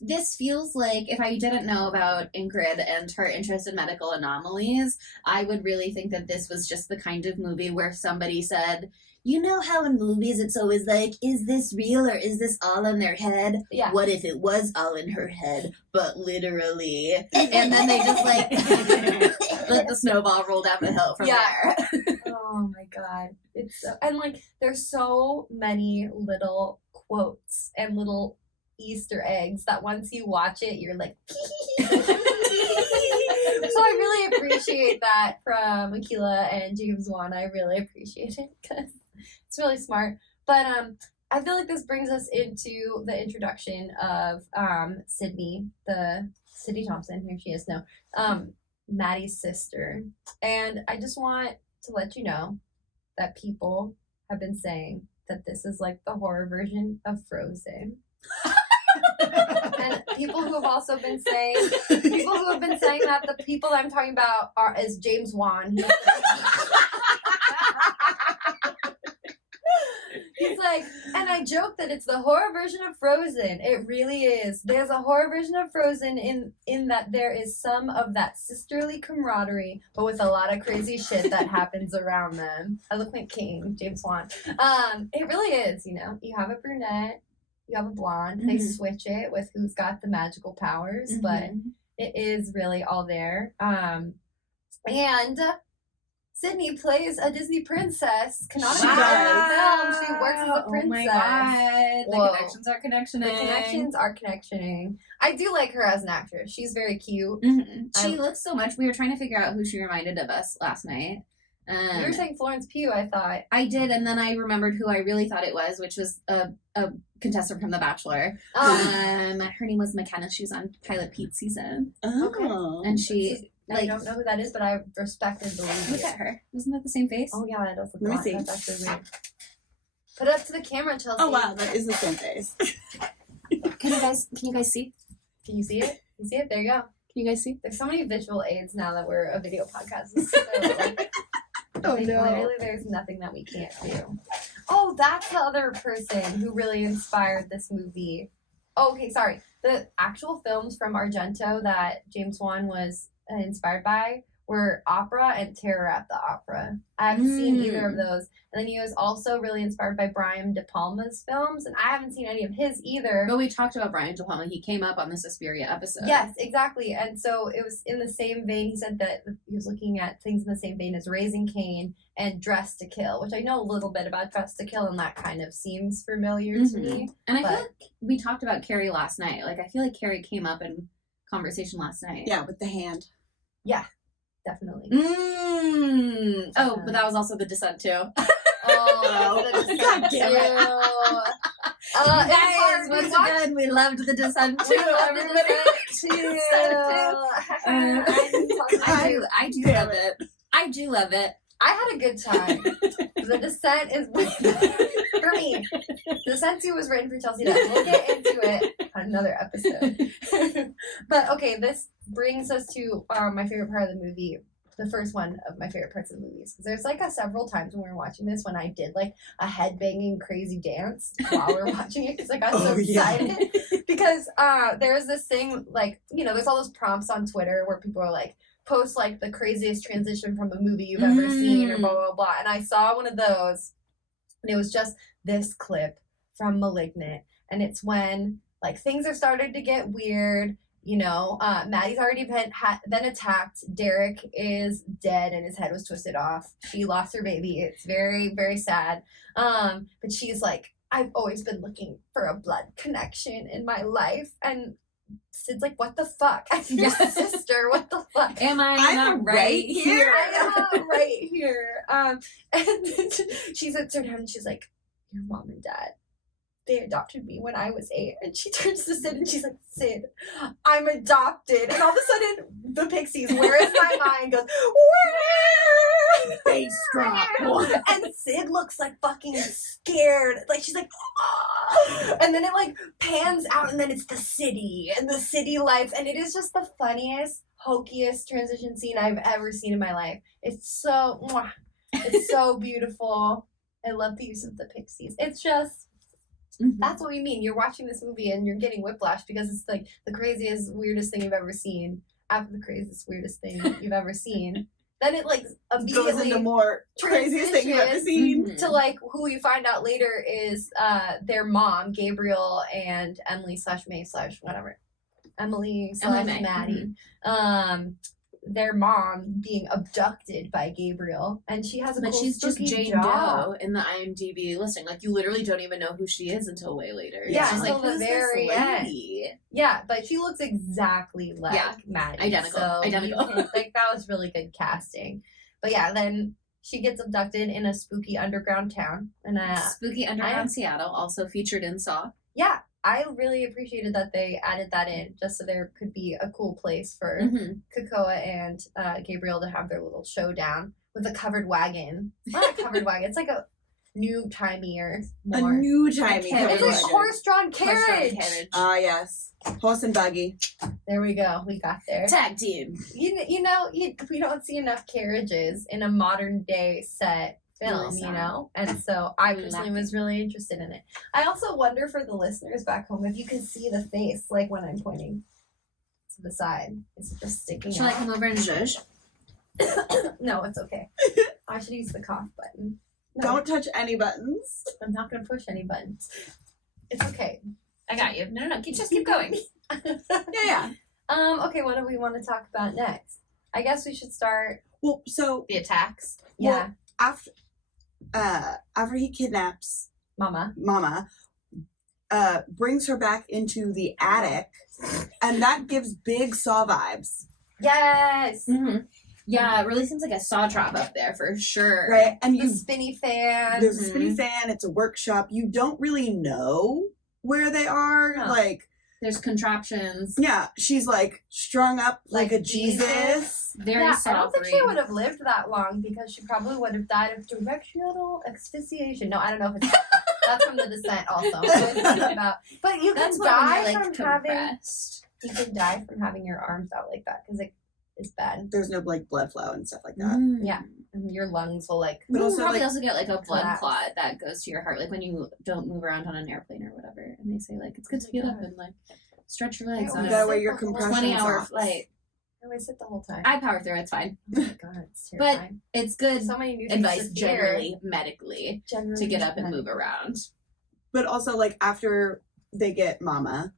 this feels like, if I didn't know about Ingrid and her interest in medical anomalies, I would really think that this was just the kind of movie where somebody said, you know how in movies it's always like, is this real or is this all in their head? Yeah. What if it was all in her head, but literally? And then they just like let the snowball roll down the hill from there. Oh my god. And like, there's so many little quotes and little Easter eggs that once you watch it, you're like, so I really appreciate that from Akilah and James Wan. I really appreciate it because it's really smart. But I feel like this brings us into the introduction of Sydney Thompson. Here she is now, Maddie's sister. And I just want to let you know that people have been saying that this is like the horror version of Frozen. And people who have also been saying that the people that I'm talking about is James Wan. He's like, and I joke that it's the horror version of Frozen. It really is. There's a horror version of Frozen in that there is some of that sisterly camaraderie, but with a lot of crazy shit that happens around them. I look like King, James Wan. It really is, you know. You have a brunette, you have a blonde. They switch it with who's got the magical powers, but it is really all there. And Sydney plays a Disney princess. Canonically in the film, she works as a princess. Oh my god. Whoa. The connections are connectioning. The connections are connectioning. I do like her as an actress. She's very cute. She looks so much. We were trying to figure out who she reminded of us last night. You were saying Florence Pugh, I thought. I did, and then I remembered who I really thought it was, which was a contestant from The Bachelor. Her name was McKenna. She was on Pilot Pete season. Oh. And she... I don't know who that is, but I respect and believe Look at her. Isn't that the same face? Oh, yeah, that does look Let me like see. That's actually weird. Put it up to the camera, Chelsea. Oh wow, that is the same face. Can you guys see? Can you see it? You see it? There you go. Can you guys see? There's so many visual aids now that we're a video podcast. It's so, Oh, no. Literally, there's nothing that we can't do. Oh, that's the other person who really inspired this movie. Oh, okay, sorry. The actual films from Argento that James Wan was inspired by were Opera and Terror at the Opera. I haven't seen either of those. And then he was also really inspired by Brian De Palma's films, and I haven't seen any of his either. But we talked about Brian De Palma. He came up on the Suspiria episode. Yes, exactly. And so it was in the same vein. He said that he was looking at things in the same vein as Raising Cain and Dress to Kill, which I know a little bit about Dress to Kill, and that kind of seems familiar to me. And I feel like we talked about Carrie last night. Like, I feel like Carrie came up in conversation last night. Yeah, with the hand. Yeah, definitely. Oh, but that was also The Descent, too. Oh, God damn it. Guys, once again, we loved The Descent, too. Everybody. I do love it. I do love it. I had a good time. The Descent is for me. The Descent 2 was written for Chelsea. We'll get into it on another episode. But okay, this brings us to my favorite part of the movie. The first one of my favorite parts of the movies. Because there's like several times when we were watching this when I did like a headbanging crazy dance while we were watching it because I got so excited. Because there's this thing like, you know, there's all those prompts on Twitter where people are like, post like the craziest transition from a movie you've ever seen or blah blah blah, and I saw one of those and it was just this clip from Malignant, and it's when like things are starting to get weird, you know. Maddie's already been attacked, Derek is dead and his head was twisted off, she lost her baby, it's very very sad, but she's like, I've always been looking for a blood connection in my life, and Sid's like, what the fuck? I'm your sister. What the fuck? Am I I'm right here. I am right here. And she sits her down and she's like, your mom and dad, they adopted me when I was 8. And she turns to Sid and she's like, Sid, I'm adopted. And all of a sudden, the Pixies, Where Is My Mind, goes, where? Bass drop. And Sid looks like fucking scared. Like, she's like, oh. And then it like pans out and then it's the city and the city lights. And it is just the funniest, hokiest transition scene I've ever seen in my life. It's so beautiful. I love the use of the Pixies. It's just, that's what we mean. You're watching this movie and you're getting whiplash because it's like the craziest, weirdest thing you've ever seen. After the craziest, weirdest thing you've ever seen, then it like immediately goes into more craziest thing you've ever seen. To like who you find out later is their mom, Gabriel, and Emily / May / whatever. Emily / Maddie. Their mom being abducted by Gabriel, and she has a but cool she's just spooky Jane job. Doe in the IMDb listing. Like, you literally don't even know who she is until way later. Yeah, she's until like, the who's very this end. lady? Yeah, but she looks exactly like Maddie. Identical. So Identical. you can, like, that was really good casting. But yeah, then she gets abducted in a spooky underground town. And Spooky Underground Seattle, also featured in Saw. Yeah, I really appreciated that they added that in just so there could be a cool place for Kakoa and Gabriel to have their little showdown with a covered wagon. Not a covered wagon. It's like new-timeier A more. new timey. carriage. It's like horse-drawn carriage. Ah, yes. Horse and buggy. There we go. We got there. Tag team. We don't see enough carriages in a modern day set film, you know? And so I personally was really interested in it. I also wonder for the listeners back home if you can see the face, like when I'm pointing to the side. Is it just sticking Shall I out? come over and zhuzh? No, it's okay. I should use the cough button. No, Don't touch any buttons. I'm not going to push any buttons. It's okay. I got you. No, just keep going. Yeah. Okay, what do we want to talk about next? I guess we should start. Well, so The attacks. Yeah, after he kidnaps Mama. Mama, brings her back into the attic, and that gives big Saw vibes, Yes. Mm-hmm. Yeah, it really seems like a saw drop up there for sure. right? And The spinny fan. there's a spinny fan. It's a workshop. You don't really know where they are. No. Like, There's contraptions. yeah, she's like strung up like Like a Jesus. Very Yeah, I saw don't think she would have lived that long because she probably would have died of directional asphyxiation. No, I don't know if it's that's from The Descent also. I was thinking about, but you That's can when die you're, like, from having compressed. you can die from having your arms out like that because it's bad. There's no like blood flow and stuff like that. Mm. Yeah. And your lungs will like. But You also, probably like, also get like a blood collapse. clot that goes to your heart, like when you don't move around on an airplane or whatever, and they say like it's good to get up and like stretch your legs I on you a gotta always wear sit your the whole- compression 20-hour socks. flight. I always sit the whole time. I power through. It's fine. Oh my god, it's But terrifying. it's good So many new things advice to fear. generally medically to get up and move around. But also, like, after they get Mama,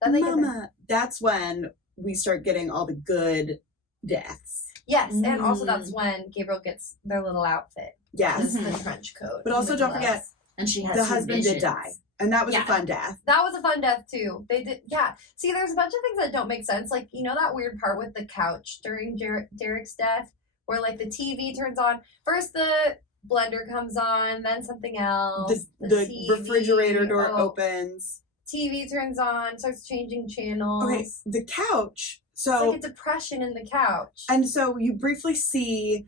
Then they get Mama, that's when we start getting all the good deaths. Yes, and also Mm. that's when Gabriel gets their little outfit. Yes. Just Mhm. the trench coat. But also and the don't forget, gloves. And she has the some husband did visions. die. And that was a Yeah. fun death. That was a fun death too. They did, yeah. See, there's a bunch of things that don't make sense. Like, you know that weird part with the couch during Derek's death, where like the TV turns on. First the blender comes on, then something else. The TV, refrigerator door opens. TV turns on, starts changing channels. Okay, the couch. It's So, like a depression in the couch. and so you briefly see,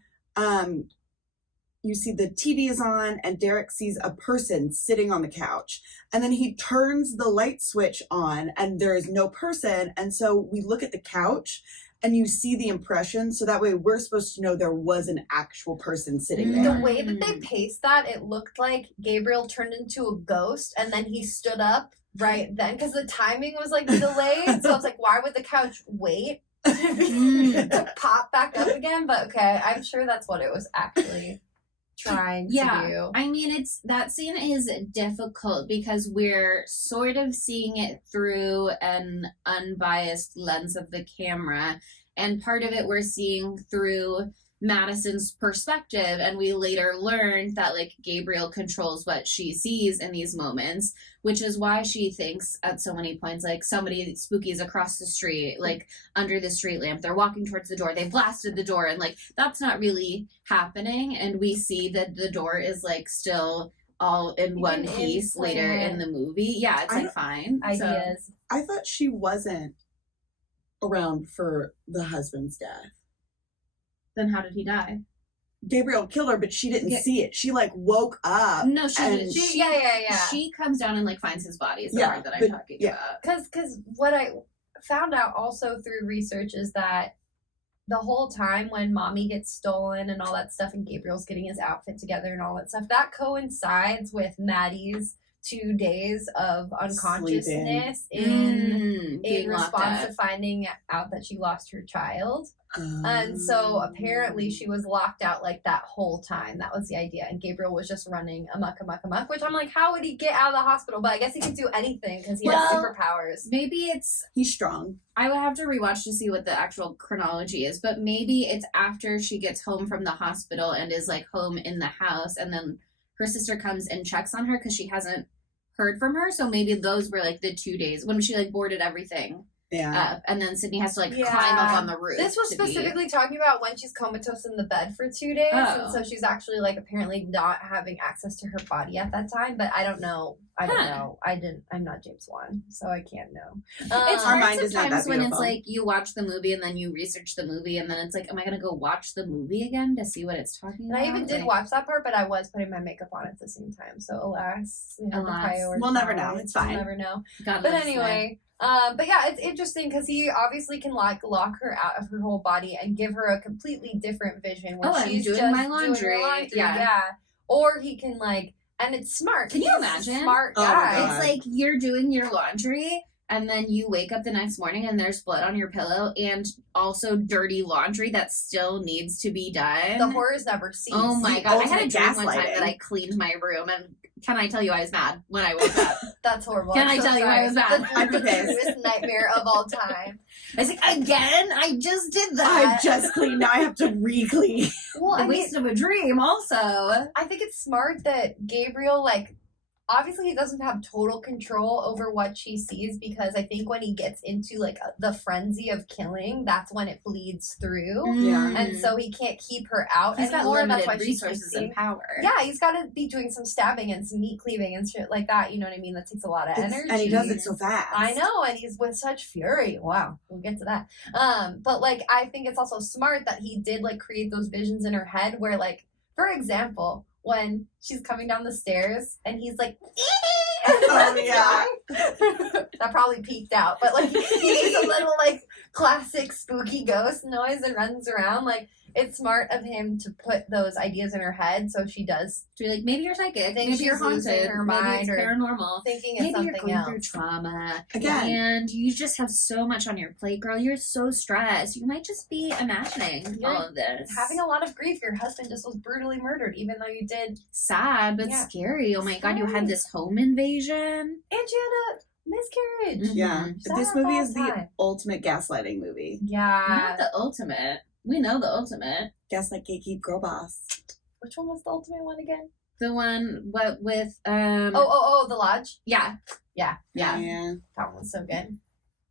you see the TV is on and Derek sees a person sitting on the couch. And then he turns the light switch on and there is no person. And so we look at the couch and you see the impression. So that way we're supposed to know there was an actual person sitting Mm. there. The way that they paced that, it looked like Gabriel turned into a ghost and then he stood up right then because the timing was like delayed. So I was like, why would the couch wait to pop back up again? But okay, I'm sure that's what it was actually trying to do. I mean, it's that scene is difficult because we're sort of seeing it through an unbiased lens of the camera, and part of it we're seeing through Madison's perspective, and we later learned that like Gabriel controls what she sees in these moments, which is why she thinks at so many points like somebody spooky is across the street, like under the street lamp, they're walking towards the door, they blasted the door, and like that's not really happening, and we see that the door is like still all in one Even piece later in the movie. Yeah, it's I like fine. So- Ideas. I thought she wasn't around for the husband's death. then how did he die? Gabriel killed her, but she didn't Yeah. see it. She like woke up. No, she And didn't. Yeah. She comes down and like finds his body. Is the Yeah, part that I'm but- talking yeah. about. Because what I found out also through research is that the whole time when mommy gets stolen and all that stuff and Gabriel's getting his outfit together and all that stuff, that coincides with Maddie's 2 days of unconsciousness in Being locked response up. to finding out that she lost her child. And Um, so apparently she was locked out like that whole time. That was the idea. And Gabriel was just running amok, which I'm like, how would he get out of the hospital? But I guess he could do anything because he has Well, superpowers. Maybe it's. he's strong. I would have to rewatch to see what the actual chronology is, but maybe it's after she gets home from the hospital and is like home in the house, and then her sister comes and checks on her because she hasn't heard from her. So maybe those were like the 2 days when she like boarded everything up, and then Sydney has to like Yeah. climb up on the roof. This was to be- specifically talking about when she's comatose in the bed for 2 days, Oh. and so she's actually like apparently not having access to her body at that time. But I don't know. I don't know. I'm not James Wan, so I can't know. It's Our hard mind is not sometimes that when it's beautiful. like you watch the movie and then you research the movie and then it's like, am I gonna go watch the movie again to see what it's talking And about? I even did Like, watch that part, but I was putting my makeup on at the same time. So alas, we had to Alas. prioritize. We'll never know. It's fine. We'll never know. God But loves anyway, but yeah, it's interesting because he obviously can like lock her out of her whole body and give her a completely different vision where Oh, I'm she's doing just my doing laundry. her laundry. Yeah. Or he can like, and it's smart. Can you He's a imagine? Smart Oh my guy. God. It's like you're doing your laundry and then you wake up the next morning and there's blood on your pillow and also dirty laundry that still needs to be done. The horrors never cease. Oh my The god! I had a ultimate dream one time gaslighting. that I cleaned my room, and can I tell you I was mad when I woke up? That's horrible. Can I'm I so tell you sorry. I was bad? I'd be The pissed. truest nightmare of all time. I was like, again? I just did I that. just cleaned. Now I have to re-clean. Well, The I mean, waste of a dream, also. I think it's smart that Gabriel, like, obviously he doesn't have total control over what she sees because I think when he gets into, like, the frenzy of killing, that's when it bleeds through. Yeah. And so he can't keep her out he's got anymore. limited That's why she keeps resources seeing. and power. Yeah, he's got to be doing some stabbing and some meat cleaving and shit like that. You know what I mean? That takes a lot of energy. And he does it so fast. I know, and he's with such fury. Wow, we'll get to that. But like, I think it's also smart that he did like create those visions in her head where, like, for example, when she's coming down the stairs and he's like, Oh, yeah. that probably peeked out, but like he makes a little like classic spooky ghost noise and runs around. Like, it's smart of him to put those ideas in her head, so she does To be like, maybe you're psychic, think maybe you're she's losing haunted, her maybe mind it's or paranormal. thinking it's Maybe you're something going else. through trauma. Again. And you just have so much on your plate, girl. You're so stressed. You might just be imagining You're all of this. Having a lot of grief. Your husband just was brutally murdered, even though you did. sad, but Yeah. scary. Oh my god, you Scary. had this home invasion. And you had a miscarriage. Yeah. Mhm. But this Sad movie all is the time. ultimate gaslighting movie. Yeah. Not the ultimate. We know the ultimate. Gaslight, gatekeep, girl boss. Which one was the ultimate one again? The one what with Oh, the lodge. yeah. Yeah. Yeah. That one was so good.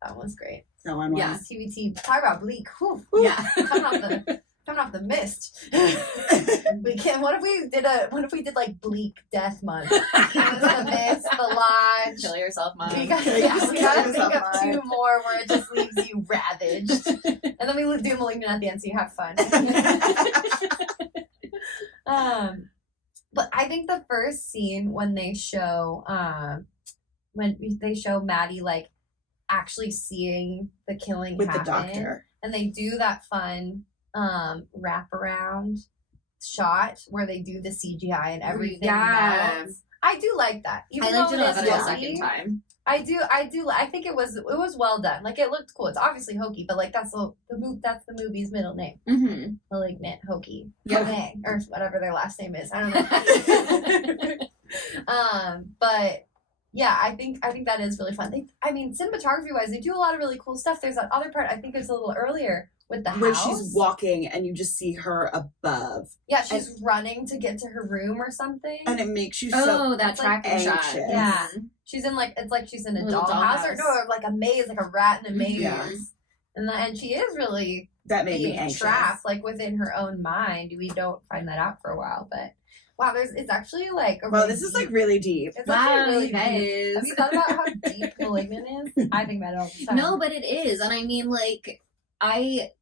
That one was great. That one was. Yeah. TBT. Talk about bleak. Whew. Yeah. Coming off the mist. We can. What if we did like bleak death month? It was the mist, the lodge. Kill yourself, mom. We got Kill yourself, to kill think yourself, of Mom. 2 more where it just leaves you ravaged, and then we do Malignant at the end, so you have fun. But I think the first scene when they show Maddie like actually seeing the killing With the happen, doctor. and they do that fun wraparound shot where they do the CGI and everything. Yeah. melts. I do like that. Even I liked though it a lot is the hokey, second time. I do. I think it was well done. Like, it looked cool. It's obviously hokey, but like that's the movie's middle name. Mm-hmm. Malignant, hokey, Yeah. Monet, or whatever their last name is. I don't know. But yeah, I think that is really fun. Cinematography wise, they do a lot of really cool stuff. There's that other part I think is a little earlier with the Where house. she's walking and you just see her above. Yeah, she's running to get to her room or something. And it makes you so Oh, that it's like tracking shot. anxious. Yeah. She's in it's like she's in a Little dollhouse or dollhouse. like a maze, like a rat in a maze. Yeah. And she is really That made me being anxious. trapped, like within her own mind. We don't find that out for a while, but wow, it's actually like a Well, really this is deep- like really deep. it's Wow, actually really you deep. guys. Have you thought about how deep Malignant is? I think about it all the time. No, but it is. And I mean, like,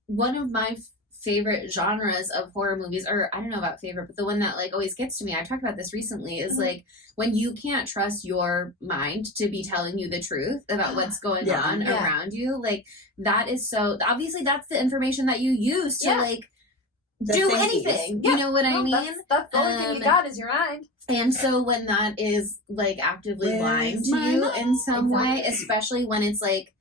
one of my favorite genres of horror movies, or I don't know about favorite, but the one that like always gets to me, I talked about this recently, is like when you can't trust your mind to be telling you the truth about what's going Yeah. on Yeah. around you. Like, that is so, obviously that's the information that you use to Yeah. like The do thinkies. anything. Yeah. You know what I No, mean? that's the only thing you Um, got is your mind. And so when that is like actively Where's lying to my you mind? in some way, Exactly. especially when it's like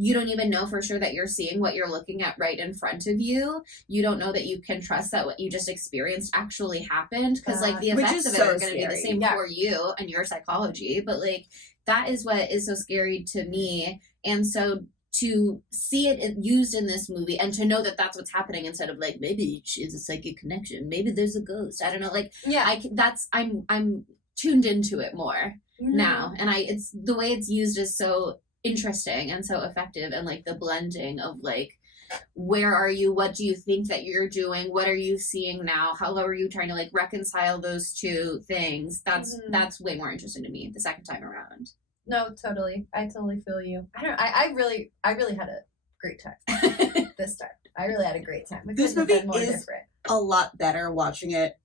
you don't even know for sure that you're seeing what you're looking at right in front of you. You don't know that you can trust that what you just experienced actually happened, because like the Which effects is of it so are going to be the scary. same Yeah. for you and your psychology. But like that is what is so scary to me. And so to see it used in this movie and to know that that's what's happening instead of like maybe she's a psychic connection, maybe there's a ghost, I don't know, like Yeah. I'm tuned into it more Mm-hmm. now, and it's the way it's used is so interesting and so effective, and like the blending of like, where are you, what do you think that you're doing, what are you seeing now, how are you trying to like reconcile those two things. That's way more interesting to me the second time around. No, totally. I totally feel you. I really had a great time this time. I really had a great time. This movie is a lot better watching it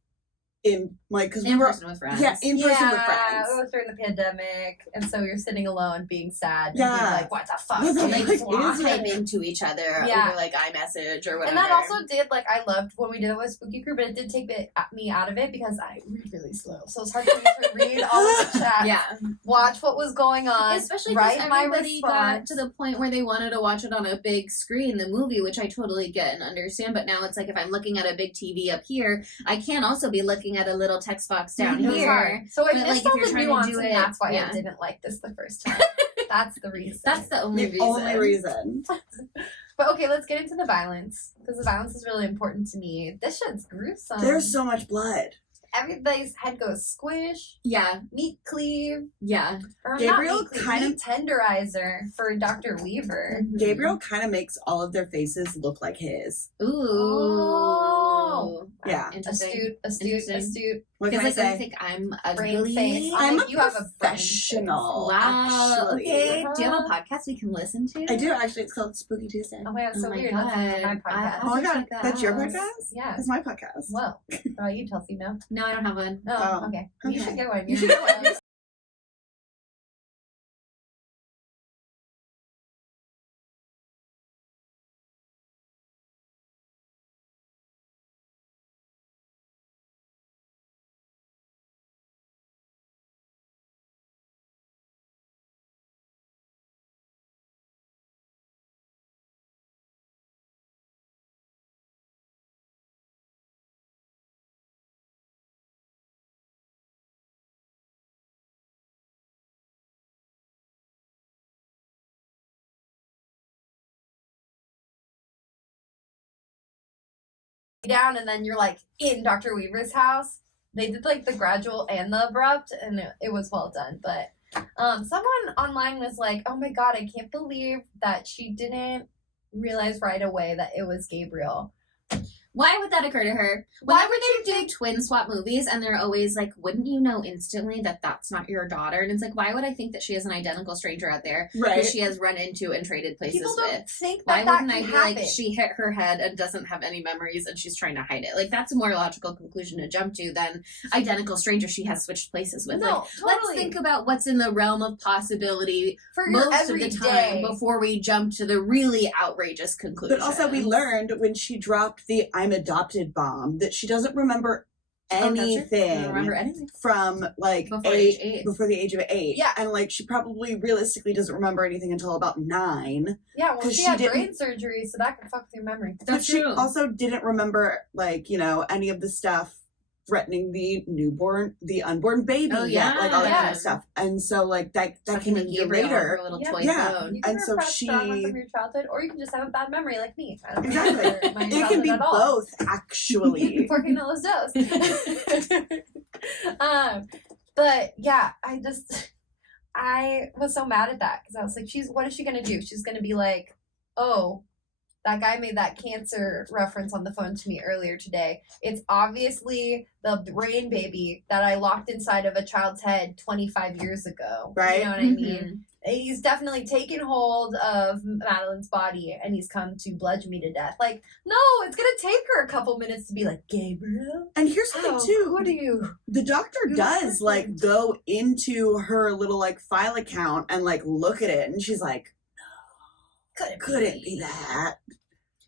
in like, because we were person with friends. Yeah, in person with friends. Yeah, it was during the pandemic, and so you're sitting alone, being sad, and Yeah. being like, "What the fuck?" What the And like fuck is it? typing to each other Yeah. over like iMessage or whatever. And that also did, like, I loved when we did it with Spooky Crew, but it did take me out of it because I read really slow. So it's hard for me to read all of the chat, yeah, watch what was going on, especially because write my everybody got response. to the point where they wanted to watch it on a big screen, the movie, which I totally get and understand. But now it's like, if I'm looking at a big TV up here, I can also be looking at a little text box down It was here. hard. So I But, like, missed if all you're the trying to nuance, do and it- that's why yeah. I didn't like this the first time. That's the reason. That's the only The reason. only reason. But okay, let's get into the violence, because the violence is really important to me. This shit's gruesome. There's so much blood. Everybody's head goes squish, Yeah, meat cleave, yeah. or Gabriel not meat cleave, kind of- meat tenderizer for Dr. Weaver. Gabriel kind of makes all of their faces look like his. Ooh. Oh. Yeah. Interesting. Astute. What Because can I like, I say? think I'm Brain ugly. face. I'm a You have a brain professional. Wow. Actually. Okay. Do you have a podcast we can listen to? I do actually. It's called Spooky Tuesday. Oh my god, so Oh my weird. God. That's my podcast. Oh my god, check that that's your out. podcast? Yeah. That's my podcast. Well, you Chelsea, no? No, I don't have one. No, Oh, okay. okay. You should get one. You should get one. Down, and then you're like in Dr. Weaver's house. They did like the gradual and the abrupt, and it was well done. But someone online was like, "Oh my god, I can't believe that she didn't realize right away that it was Gabriel." Why would that occur to her? Why Whenever would they you do twin swap movies, and they're always like, wouldn't you know instantly that that's not your daughter? And it's like, why would I think that she is an identical stranger out there Right. that she has run into and traded places People with? don't think Why that wouldn't can I be happen. like, she hit her head and doesn't have any memories and she's trying to hide it? Like, that's a more logical conclusion to jump to than identical stranger she has switched places with. No, Like, totally. let's think about what's in the realm of possibility For your most of the time everyday. before we jump to the really outrageous conclusion. But also, we learned when she dropped the "I'm adopted" bomb that she doesn't remember anything I don't remember anything. from like Before age 8. before the age of 8. Yeah. And like she probably realistically doesn't remember anything until about 9. Yeah, well, 'Cause she she had didn't- brain surgery, so that could fuck with your memory. But That's she true. also didn't remember like, you know, any of the stuff threatening the unborn baby Oh, yet, like all that kind yeah. of stuff. And so like that came Fucking a year Gabriel, later. her little Yeah. toy Yeah. phone. You can And so repress trauma she- from your childhood, or you can just have a bad memory like me. I don't Exactly. remember my It can childhood be at all. both, actually. Porking those dose. But yeah, I was so mad at that because I was like, what is she gonna do? She's gonna be like, oh, that guy made that cancer reference on the phone to me earlier today. It's obviously the brain baby that I locked inside of a child's head 25 years ago. Right. You know what I mean? He's definitely taken hold of Madeline's body and he's come to bludgeon me to death. Like, no, it's gonna take her a couple minutes to be like, Gabriel, And here's the how thing too. could you? The doctor Good does person. like go into her little like file account and like look at it, and she's like, couldn't be that.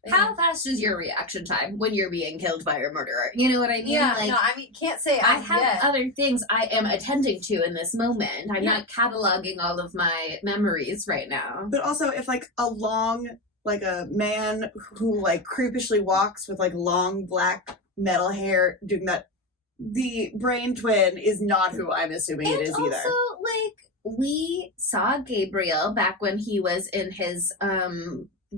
How fast is your reaction time when you're being killed by your murderer? You know what I mean? Yeah, Like, no, I mean, can't say I as have yet. other things I am attending to in this moment. I'm Yeah. not cataloging all of my memories right now. But also, if like a man who like creepishly walks with like long black metal hair doing that, the brain twin is not who I'm assuming it And is also, either. like, we saw Gabriel back when he was in his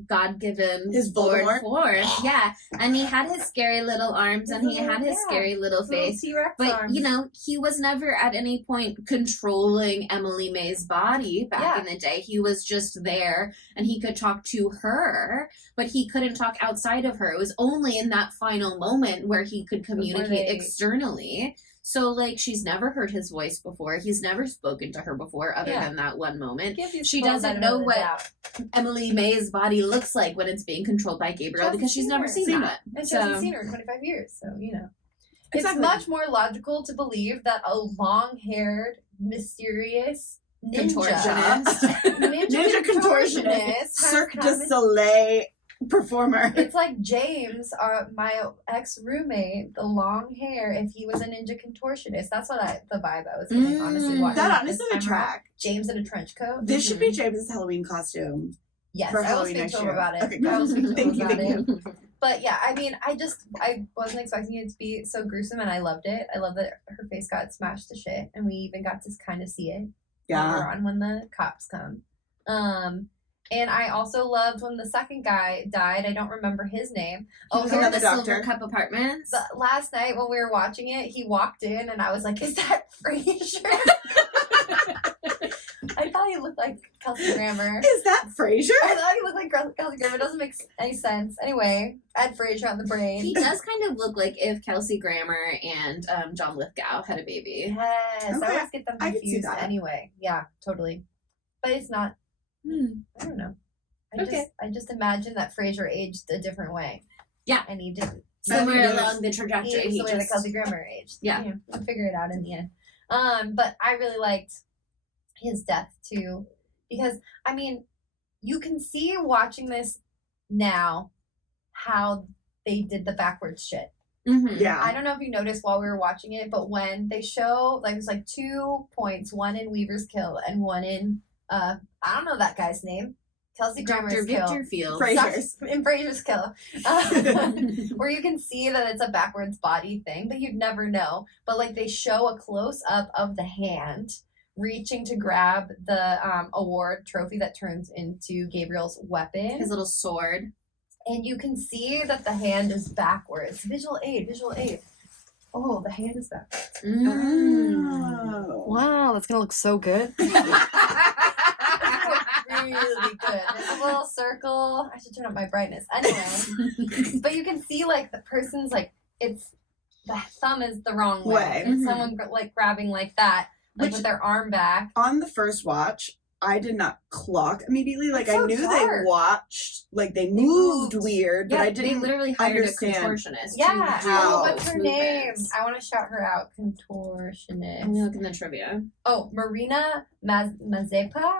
God-given His Lord Voldemort? force. Yeah. And he had his scary little arms and he had his scary little face. T-Rex But, arms. you know, he was never at any point controlling Emily May's body back in the day. He was just there and he could talk to her, but he couldn't talk outside of her. It was only in that final moment where he could communicate externally. So, like, she's never heard his voice before. He's never spoken to her before other than that one moment. She doesn't know what Emily May's body looks like when it's being controlled by Gabriel because she's never seen that. And she hasn't seen her in 25 years, so, you know. Exactly. It's much more logical to believe that a long-haired, mysterious Contortionist. Ninja contortionist. Cirque du Soleil performer. It's like James, my ex-roommate, the long hair, if he was a ninja contortionist. That's what the vibe I was getting, honestly. Watching That this honestly time would track. James in a trench coat. This should be James's Halloween costume. Yes, for I will Halloween speak next to him year. about it. Okay, I will speak to him Thank about you. it. But yeah, I mean, I wasn't expecting it to be so gruesome, and I loved it. I love that her face got smashed to shit, and we even got to kind of see it later on when the cops come. And I also loved when the second guy died. I don't remember his name. Oh, was here another the doctor. Silver Cup Apartments. But last night when we were watching it, he walked in, and I was like, "Is that Frasier?" I thought he looked like Kelsey Grammer. Is that Frasier? I thought he looked like Kelsey Grammer. It doesn't make any sense. Anyway, add Frasier on the brain. He does kind of look like if Kelsey Grammer and John Lithgow had a baby. Yes, Okay. I always get them I can see confused that. anyway. Yeah, totally. But it's not. I don't know. I just imagine that Frasier aged a different way. Yeah. And he didn't. Somewhere He along the He trajectory. aged the way that just- Kelsey Grammer aged. Yeah. We'll figure it out in the end. But I really liked his death too. Because, I mean, you can see watching this now how they did the backwards shit. Mhm. Yeah. I don't know if you noticed while we were watching it, but when they show, like, there's like 2 points, one in Weaver's kill and one in, I don't know that guy's name. Kelsey Grammer's Dr. kill. Victor Fields. Frasier's. In Frasier's kill. Where you can see that it's a backwards body thing, but you'd never know. But, like, they show a close-up of the hand reaching to grab the award trophy that turns into Gabriel's weapon. His little sword. And you can see that the hand is backwards. Visual aid. Oh, the hand is backwards. Oh. Wow, that's gonna look so good. Really good. There's a little circle. I should turn up my brightness. Anyway, but you can see like the person's like it's the thumb is the wrong way. Way. It's someone like grabbing like that, like Which- with their arm back. On the first watch, I did not clock immediately. Like, It's so I knew dark. they watched, like, they moved moved. weird, but Yeah, I they didn't literally hired understand. a contortionist. Yeah. To do How? What's those her name? movements. I want to shout her out. I'm Contortionist. gonna look in the trivia. Oh, Marina Mazepa?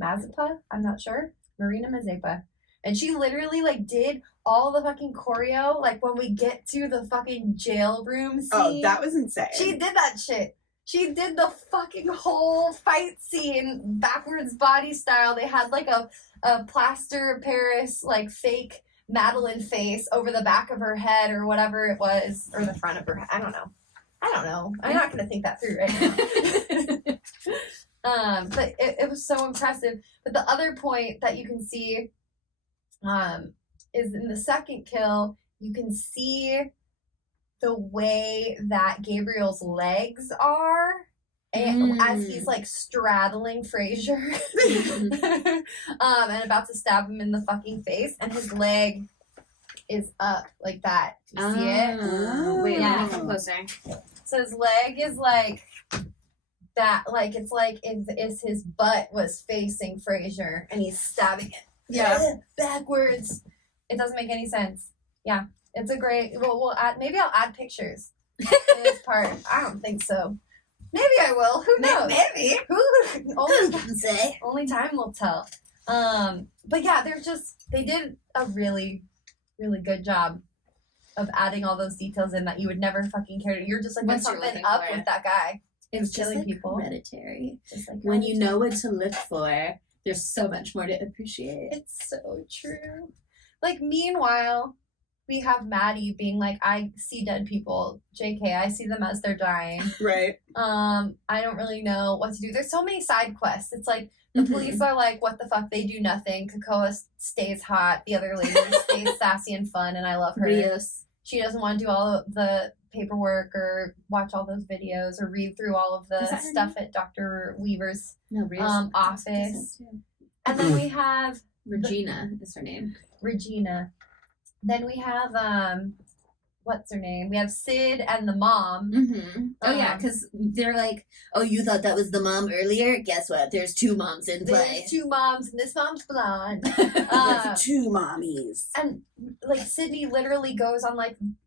I'm not sure. Marina Mazepa. And she literally like did all the fucking choreo. Like when we get to the fucking jail room scene. Oh, that was insane. She did that shit. She did the fucking whole fight scene backwards body style. They had like a plaster of Paris like fake Madeline face over the back of her head or whatever it was, or the front of her head. I don't know. I'm not gonna think that through right now. But it was so impressive. But the other point that you can see is in the second kill, you can see the way that Gabriel's legs are. And as he's like straddling Frasier and about to stab him in the fucking face, and his leg is up like that. You see it? Oh. Wait, Yeah. let me come closer. So his leg is like that, like it's like if his butt was facing Frasier and he's stabbing it backwards. It doesn't make any sense. Yeah, it's a great. We'll add. Maybe I'll add pictures in this part. I don't think so. Maybe I will. Who knows? Maybe. Who only say? Only time will tell. But yeah, they did a really, really good job of adding all those details in that you would never fucking care. You're just like, there's Once you're something looking up for it. with that guy. It's just killing like people. hereditary. Just like When you know what to look for, there's so much more to appreciate. it's so true. Like meanwhile, we have Maddie being like, I see dead people. JK, I see them as they're dying. Right. I don't really know what to do. There's so many side quests. It's like the police are like, what the fuck? They do nothing. Kakoa stays hot. The other lady stays sassy and fun, and I love her. Rios. She doesn't want to do all of the paperwork or watch all those videos or read through all of the stuff at Dr. Weaver's office. And then we have Regina is her name. Regina. Then we have what's her name? We have Sid and the mom. Oh yeah, because they're like, oh, you thought that was the mom earlier? Guess what? There's two moms in play. There's two moms, and this mom's blonde. There's two mommies. And like Sydney literally goes on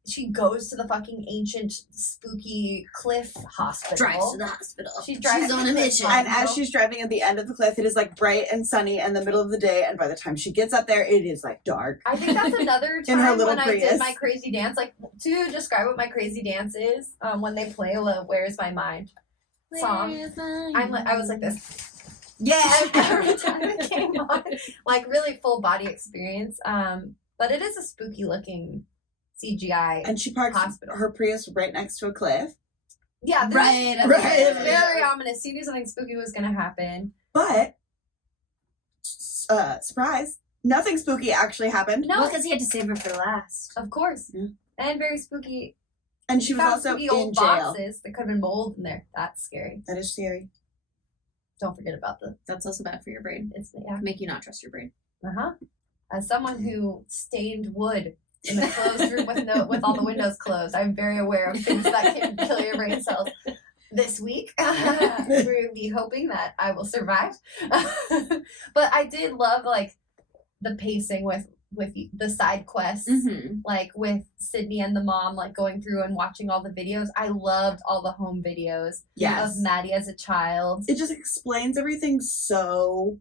she goes to the fucking ancient spooky cliff hospital. Drives to the hospital. She's on a mission. And as she's driving at the end of the cliff, it is like bright and sunny in the middle of the day. And by the time she gets up there, it is like dark. I think that's another In her time little when Prius. I did my crazy dance. Like, to describe what my crazy dance is, when they play Where's My Mind song, I was like this. Yeah. Every time it came on. Like, really full body experience. But it is a spooky looking CGI And she parks hospital. her Prius right next to a cliff. Yeah, Right. It's very ominous. She knew something spooky was going to happen. But, surprise, nothing spooky actually happened. No. Well, because he had to save her for last. Of course. Yeah. And very spooky. And she was Found also spooky in old jail. boxes. There could have been mold in there. That's scary. That is scary. Don't forget about That's also bad for your brain. it's Make you not trust your brain. As someone who stained wood in a closed room with all the windows closed, I'm very aware of things that can kill your brain cells. This week, we'll be hoping that I will survive. But I did love the pacing with the side quests, like with Sydney and the mom, like going through and watching all the videos. I loved all the home videos of Maddie as a child. It just explains everything so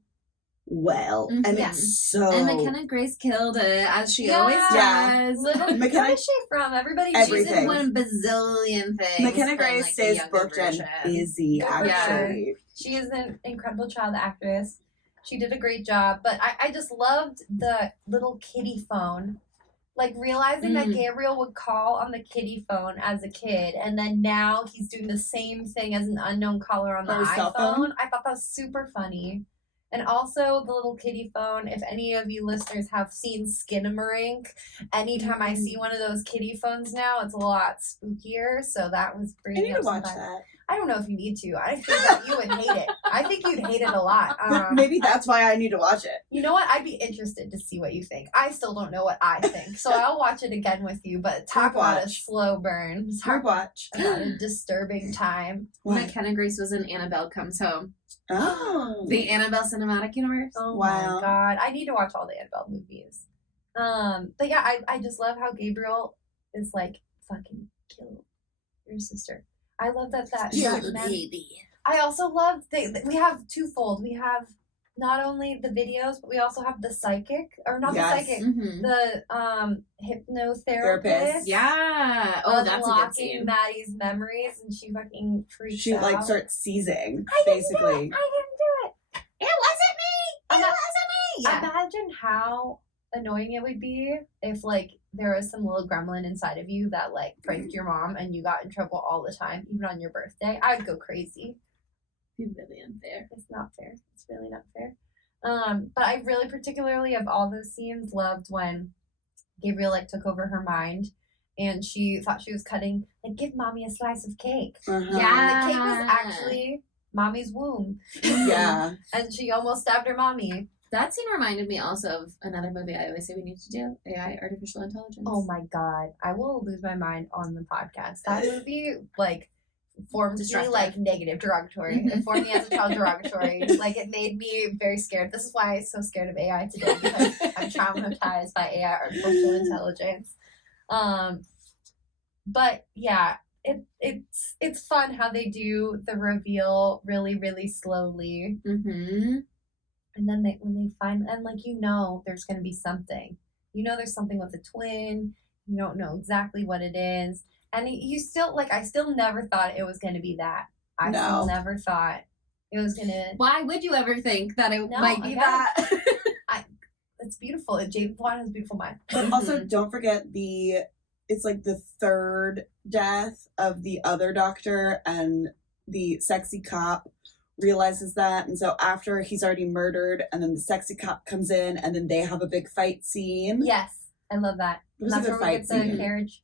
well. And it's so... And McKenna Grace killed it, as she always Yeah. does. Little, McKenna- where is she from? Everybody, Everything. She's in one bazillion things. McKenna from, Grace like, stays the younger booked and version. busy, Yeah. actually. She is an incredible child actress. She did a great job, but I just loved the little kiddie phone. Like, realizing that Gabriel would call on the kiddie phone as a kid, and then now he's doing the same thing as an unknown caller on the On his cell phone? iPhone. I thought that was super funny. And also the little kiddie phone, if any of you listeners have seen Skinamarink, anytime I see one of those kiddie phones now, it's a lot spookier. So that was I bringing need up to some watch fun. that. I don't know if you need to. I think that you would hate it. I think you'd hate it a lot. But maybe that's why I need to watch it. You know what? I'd be interested to see what you think. I still don't know what I think, so I'll watch it again with you. But talk about a watch. slow burn. Hard watch. About a disturbing time. What? McKenna Grace was in Annabelle Comes Home. Oh. The Annabelle Cinematic Universe. Oh Wow. my god. I need to watch all the Annabelle movies. But yeah, I just love how Gabriel is like, fucking kill your sister. I love that baby. I also love we have twofold. We have not only the videos, but we also have the psychic, or not Yes. the psychic, Mm-hmm. the hypnotherapist. Therapist. Yeah. Oh, that's a good unlocking scene. Maddie's memories, and she fucking freaks She out. like starts seizing, I didn't do basically. it. I didn't do it. It wasn't me. Ima- me. Yeah. Imagine how annoying it would be if like there was some little gremlin inside of you that like pranked your mom and you got in trouble all the time, even on your birthday. I would go crazy. Really unfair. It's not fair. It's really not fair. But I really particularly of all those scenes loved when Gabriel like took over her mind and she thought she was cutting, like, give mommy a slice of cake. Uh-huh. Yeah. And the cake was actually mommy's womb. Yeah. And she almost stabbed her mommy. That scene reminded me also of another movie I always say we need to do, AI, Artificial Intelligence. Oh my god. I will lose my mind on the podcast. That movie, like, formed me Destructive. like negative, derogatory. It formed me as a child derogatory. Like, it made me very scared. This is why I'm so scared of AI today, because I'm traumatized by AI, artificial intelligence. But yeah, it's fun how they do the reveal really, really slowly. Mm-hmm. And then when they find, and like, you know, there's going to be something. You know, there's something with a twin. You don't know exactly what it is. And you still, like, I still never thought it was going to be that. I still never thought it was going to. Why would you ever think that it No, might be again, that? it's beautiful. James Wan has a beautiful mind. But also, don't forget it's like the third death of the other doctor, and the sexy cop realizes that, and so after he's already murdered, and then the sexy cop comes in, and then they have a big fight scene. Yes, I love that. It was And a that's good where we fight get the scene. carriage.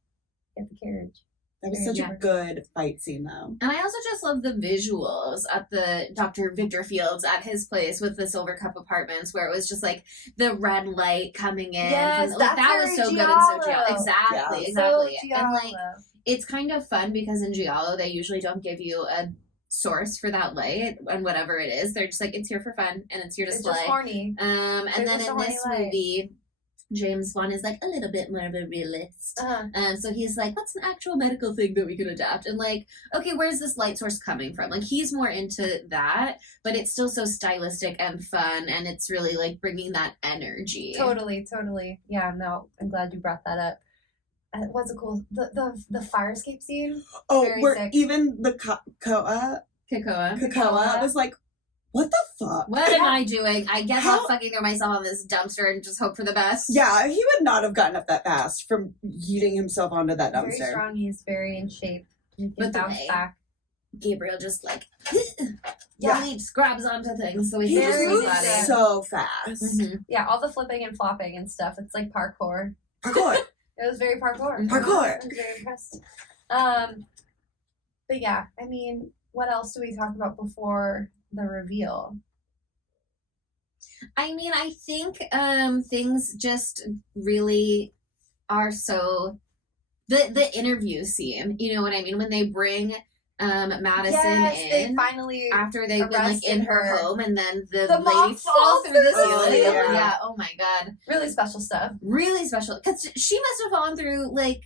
Get the carriage. That was such a good fight scene, though. And I also just love the visuals at the Dr. Victor Fields at his place with the Silver Cup Apartments, where it was just like the red light coming in. Yes, like, that's that was very so good and so giallo. giallo. Exactly, Yeah. exactly. So And like giallo. it's kind of fun because in giallo they usually don't give you a source for that light and whatever it is. They're just like, it's here for fun and it's here to It's slay. just horny. And There's then just a in horny this light. movie, James Wan is like a little bit more of a realist. So he's like, what's an actual medical thing that we could adapt? And like, okay, where's this light source coming from? Like, he's more into that, but it's still so stylistic and fun, and it's really like bringing that energy. Totally. Yeah, no, I'm glad you brought that up. What's it cool? The fire escape scene. Oh, Very where sick. even the Kakoa Kikoa. was like, what the fuck? What am I doing? I guess How- I'll fucking throw myself on this dumpster and just hope for the best. Yeah, he would not have gotten up that fast from yeeting himself onto that Very dumpster. strong. He's very in shape. He But can the bounce way- back. Gabriel just like, Yeah. he just grabs onto things. So He he's just Very moves fast. so fast. Mhm. Yeah, all the flipping and flopping and stuff. It's like parkour. Parkour. It was very parkour. Parkour. I was very impressed. But yeah, I mean, what else do we talk about before the reveal? I mean, I think things just really are so the interview scene, you know what I mean? When they bring Madison yes, they in finally after they've been like in arrested her her. home, and then the The mom lady falls falls through the through the ceiling. ceiling. Yeah, oh my god. really special stuff. Really special. Because she must have fallen through like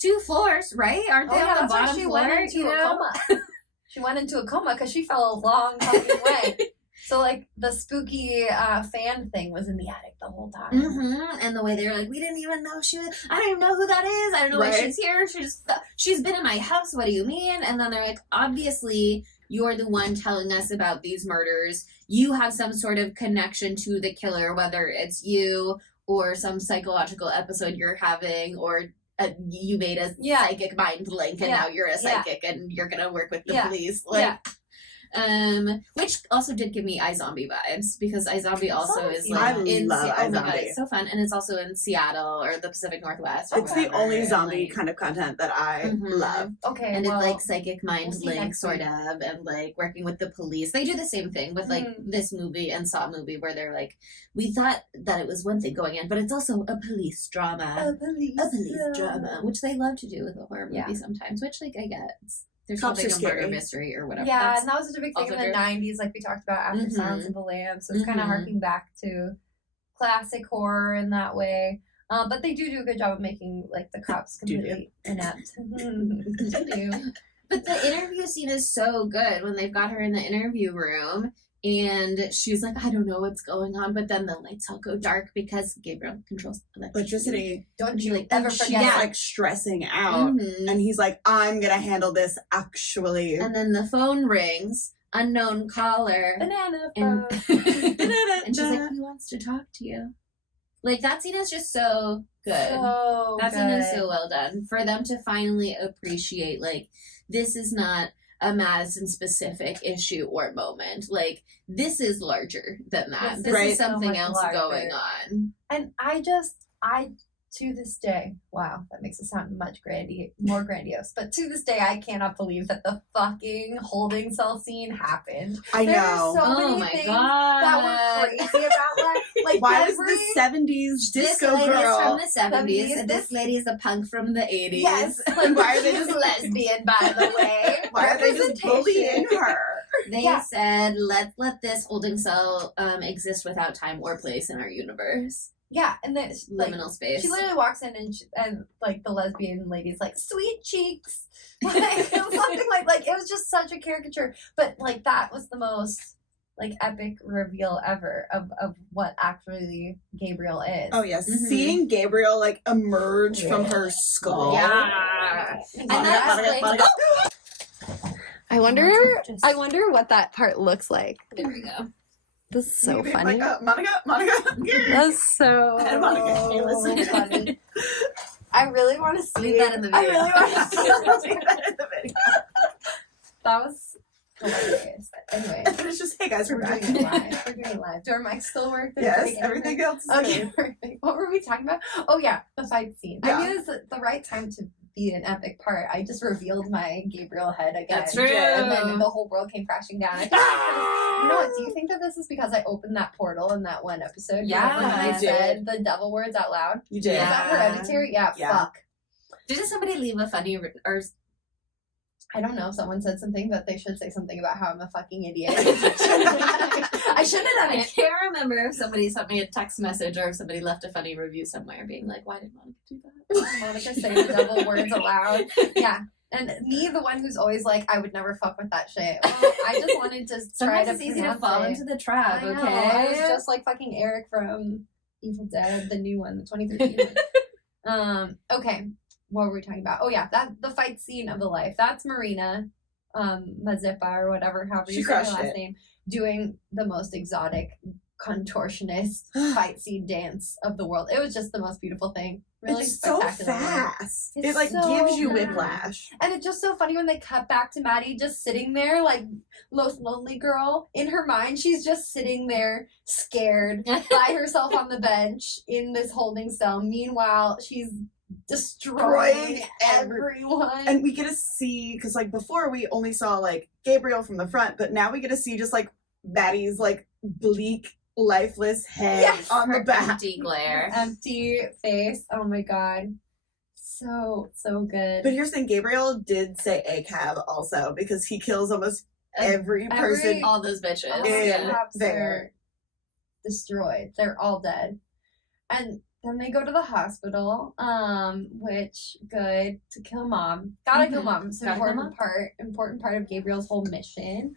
2 floors, right? Aren't they on the that's why bottom she floor? went into you a know? coma. She went into a coma because she fell a long fucking way. So like the spooky fan thing was in the attic the whole time. Mm-hmm. And the way they were like, we didn't even know she was. I don't even know who that is. I don't know why Right. she's here. She's been in my house. What do you mean? And then they're like, obviously, you're the one telling us about these murders. You have some sort of connection to the killer, whether it's you or some psychological episode you're having, or you made a Yeah. psychic mind link, and Yeah. now you're a Yeah. psychic, and you're gonna work with the Yeah. police. Like, Yeah. which also did give me iZombie vibes, because iZombie also is I like love oh my god, iZombie. it's so fun, and it's also in Seattle or the Pacific Northwest. Or It's the whatever, only and, zombie like, kind of content that I Mhm. love. Okay, and well, it's like psychic mind we'll see link next sort week. of, and like working with the police. They do the same thing with like this movie and Saw movie, where they're like, we thought that it was one thing going in, but it's also a police drama. a police Drama, which they love to do with a horror movie Yeah. sometimes, which like I get. They're Cops solving are a murder scary. mystery or whatever. Yeah, That's- and that was such a big thing in also the true. 90s, like we talked about after Mhm. Silence of the Lambs. So it's kind of Mhm. harking back to classic horror in that way. But they do a good job of making like the cops Do-do. completely inept. Do-do. But the interview scene is so good when they've got her in the interview room and she's like, I don't know what's going on, but then the lights all go dark because Gabriel controls Electricity. Don't She, you like, ever And she's forget it. like stressing out. Mhm. And he's like, I'm gonna handle this actually. And then the phone rings, unknown caller, Banana and, phone. and she's like, he wants to talk to you. Like, that scene is just so good. So That scene is good. so well done. For them to finally appreciate, like, this is not a Madison specific issue or moment. Like, this is larger than that. This Right. is something So much else larger. going on. And I to this day, wow, that makes it sound much more grandiose. But to this day, I cannot believe that the fucking holding cell scene happened. I There are know. so Oh many my things god. that were crazy about that. Like Why was every, the 70s This disco lady is girl? from the 70s, 70s. and this lady is a punk from the 80s. Yes, Why are they she's just- lesbian, by the way. Why are they just bullying her? They Yeah. said, let this holding cell exist without time or place in our universe. Yeah, and then like, Liminal space. she literally walks in and like the lesbian lady's like, sweet cheeks. Like something like it was just such a caricature. But like that was the most like epic reveal ever of what actually Gabriel is. Oh yes, Mhm. seeing Gabriel like emerge from her skull. Yeah. And that's like- I wonder Just- I wonder what that part looks like. There we go. This is so You'd be funny. Like, Monica. That's so And Monica, hey, listen. funny. I really want to see Leave that in the I video. really want to see that in the video. That was hilarious. Anyway, And it's just, hey guys, we're we're back. doing it live. We're doing it live. Do our mics still work? Did it Yes, break everything anything? else is Okay, good. perfect. What were we talking about? Oh yeah, the fight scene. Yeah. I knew this was the right time to be an epic part. I just revealed my Gabriel head again. That's true. And then the whole world came crashing down. I think you know what? Do you think that this is because I opened that portal in that one episode? Yeah, When I you said the devil words out loud. You did. Is that hereditary? Yeah. Yeah. Fuck. Didn't somebody leave a funny or I don't know if someone said something, but they should say something about how I'm a fucking idiot. I should have done I it. can't remember if somebody sent me a text message or if somebody left a funny review somewhere being like, why did Monica do that? Monica say the devil words aloud. Yeah. And me, the one who's always like, I would never fuck with that shit. Well, I just wanted to try Sometimes to it's easy to pronounce fall it. into the trap, I know. okay? I was just like fucking Eric from Evil Dead, the new one, the 2013 one. Okay. What were we talking about? Oh yeah, that the fight scene of the life. That's Marina, Mazepa or whatever, however She you say her crushed last it. name, doing the most exotic contortionist fight scene dance of the world. It was just the most beautiful thing. Really It's so spectacular. fast. It's It like so gives you fast. whiplash. And it's just so funny when they cut back to Maddie just sitting there, like most lonely girl. In her mind, she's just sitting there scared by herself on the bench in this holding cell. Meanwhile, she's destroying everyone. And we get to see, because like before we only saw like Gabriel from the front, but now we get to see just like Maddie's like bleak, lifeless head Yes, on the Her back. empty glare. Empty face. Oh my god. So good. But here's the thing, Gabriel did say ACAB also, because he kills almost every person. All those bitches. All in the Yeah. cops there. are destroyed. They're all dead. And then they go to the hospital, which good to kill mom. Gotta kill Mhm. mom. It's an Gotta kill important part of Gabriel's whole mission.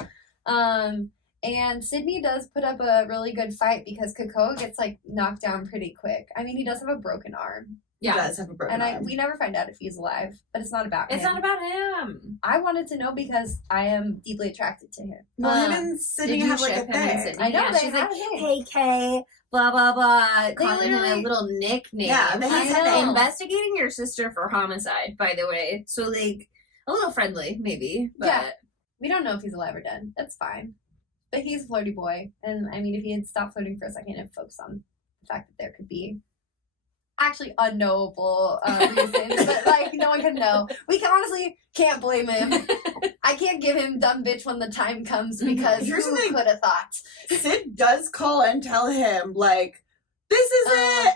And Sydney does put up a really good fight because Coco gets like knocked down pretty quick. I mean, he does have a broken arm, He Yeah. does have a broken and arm. we never find out if he's alive. But it's not about It's him. not about him. I wanted to know because I am deeply attracted to him. Well, him Um, and Sydney Did you have like a ship him and thing. Sydney? I know Yeah, they she's have like, a thing. hey Kay, blah blah blah, calling him a literally- little nickname. Yeah, they have He's a name. investigating your sister for homicide, by the way. So like a little friendly, maybe. But Yeah. We don't know if he's alive or dead. That's fine. But he's a flirty boy. And I mean, if he had stopped flirting for a second and focused on the fact that there could be actually unknowable reasons, but like no one can know. We can honestly can't blame him. I can't give him dumb bitch when the time comes because Here's the who thing. could have thought? Sid does call and tell him, like, this is it!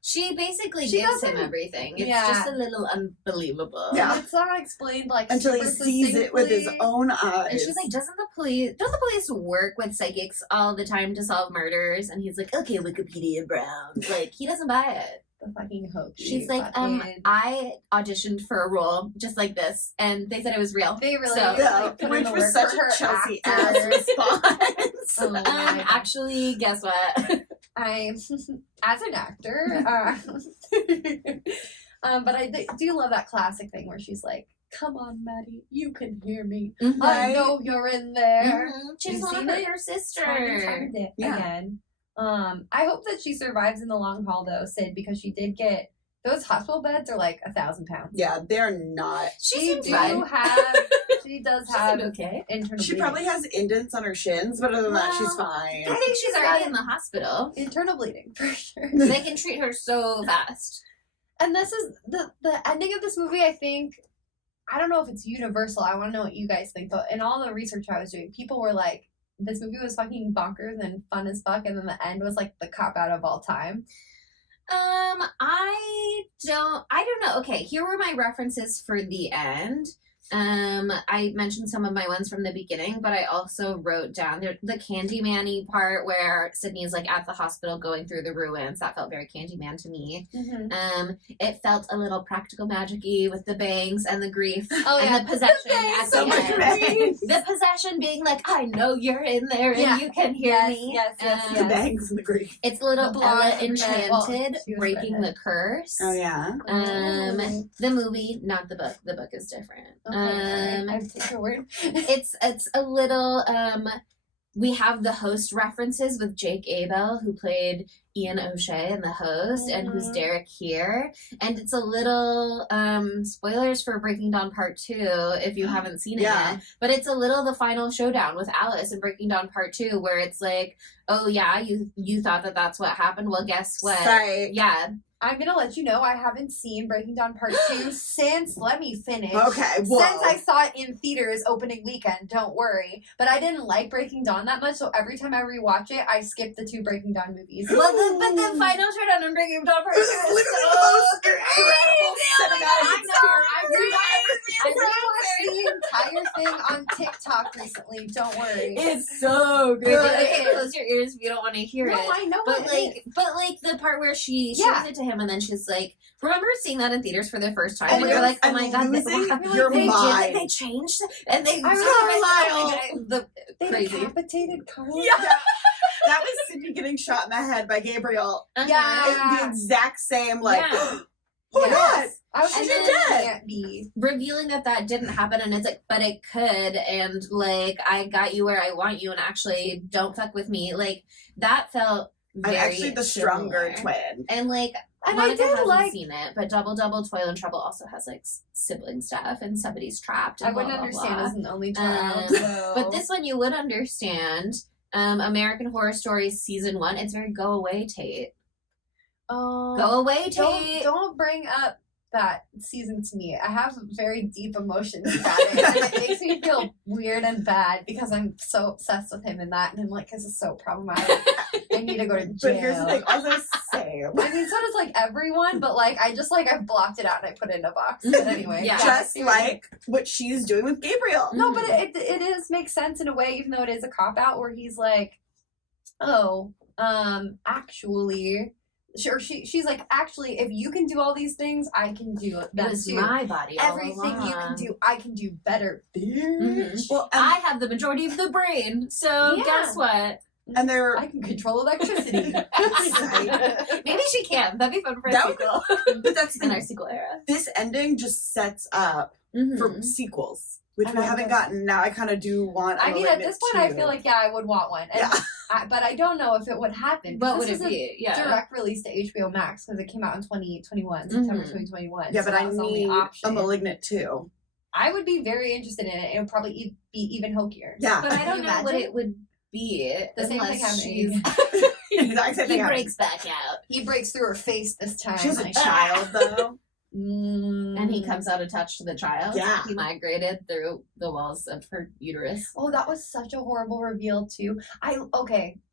she basically She gives him doesn't- everything. It's Yeah. just a little unbelievable. Yeah. It's not explained like Until he super sees it with his succinctly. own eyes. And she's like, don't the police work with psychics all the time to solve murders? And he's like, okay, Wikipedia Brown. Like, he doesn't buy it. The fucking hokey. She's like, fucking- I auditioned for a role just like this, and they said it was real. They really So- like, put in which the was work such for a her Chelsea actor. ass response. Oh my God. Actually, guess what? I, as an actor, but I do love that classic thing where she's like, "Come on, Maddie, you can hear me. I Right. know you're in there." She's You've one seen of it? your sister. Trying it Yeah. again. I hope that she survives in the long haul though, Sid, because she did get those hospital beds are like 1,000 pounds. Yeah, they're not. She She seems do fine. have. She does She have seemed okay. internal. She bleeding. probably has indents on her shins, but other than that, she's Well, fine. I think she's already in the hospital. internal bleeding for sure. They can treat her so fast. And this is the ending of this movie. I think I don't know if it's universal. I want to know what you guys think. But in all the research I was doing, people were like, "This movie was fucking bonkers and fun as fuck," and then the end was like the cop out of all time. I don't know. Okay, here were my references for the end. I mentioned some of my ones from the beginning, but I also wrote down the Candyman-y part where Sydney is like at the hospital going through the ruins. That felt very Candyman to me. It felt a little practical magic-y with the bangs and the grief Oh and yeah, the possession at so the much end. bangs. The possession being like, I know you're in there and Yeah. you can hear Yes, me. yes, yes, The yes. bangs and the grief. It's a little The blonde Ella brunette- well, Enchanted, she was breaking brunette. the curse. Oh, yeah. The movie, not the book. The book is different. Okay, I take your word. It's a little we have the host references with Jake Abel, who played Ian O'Shea in The Host, and who's Derek here. And it's a little spoilers for Breaking Dawn Part 2 if you haven't seen it yet. But it's a little the final showdown with Alice in Breaking Dawn Part 2, where it's like, oh yeah, you thought that that's what happened? Well, guess what? Right. Yeah. I'm gonna let you know I haven't seen Breaking Dawn Part 2 since, let me finish. Okay, whoa. Since I saw it in theaters opening weekend, don't worry. But I didn't like Breaking Dawn that much, so every time I rewatch it, I skip the 2 Breaking Dawn movies. But the final showdown in Breaking Dawn Part 2 is literally so the most incredible cinematic I rewatched the entire thing on TikTok recently, don't worry. It's so good. Okay, close your ears if you don't want to hear it. No, I know But what it is. like the part where she shows it to him and then she's like, remember seeing that in theaters for the first time? And you're like, oh my god, your mind. They changed and they They crazy. decapitated Carlisle. Yeah. That was Sydney getting shot in the head by Gabriel. Yeah. The exact same, like, oh my Yes. god. I was And like, then it can't be. revealing that didn't happen, and it's like, but it could, and like, I got you where I want you, and actually, don't fuck with me. Like, that felt very I'm actually the stronger similar. twin. And like, And Monica I did hasn't like. seen it, but Double Double Toil and Trouble also has like sibling stuff, and somebody's trapped. And I wouldn't blah, blah, understand blah. as an only child. so. But this one you would understand. American Horror Story Season 1. It's very go away, Tate. Go away, Tate. Don't bring up that season to me. I have very deep emotions about it. And it makes me feel weird and bad because I'm so obsessed with him in that. And I'm like, this is so problematic. I need to go to jail. But here's the thing, also same. I mean, so does like everyone, but like I've blocked it out and I put it in a box. But anyway, Yeah. Just like what she's doing with Gabriel. No, but it is makes sense in a way, even though it is a cop out where he's like, actually. Sure, she's like, actually, if you can do all these things, I can do It that was too. my body. all Everything you can along. do, I can do better, bitch. Mhm. Well, I have the majority of the brain, so Yeah. guess what? and they're I can control electricity. Maybe she can. That'd be fun for a That would- sequel. but that's the In thing. our sequel era. This ending just sets up for sequels, which I we love haven't this. gotten. Now I kind of do want. I mean, at this point, I feel like I would want one, and Yeah. but I don't know if it would happen. What This would is it be? a Yeah. direct release to HBO Max because it came out in 2021, September Mhm. 2021. Yeah, so but that I was the only need option. a Malignant too. I would be very interested in it. It would probably be even hokier. Yeah. But I Can don't you know what imagine? it would be The same thing unless happening. Exact same he thing breaks back out. He breaks through her face this time. She has a like, child though. And he comes out attached to the child. Yeah. He migrated through the walls of her uterus. Oh, that was such a horrible reveal too.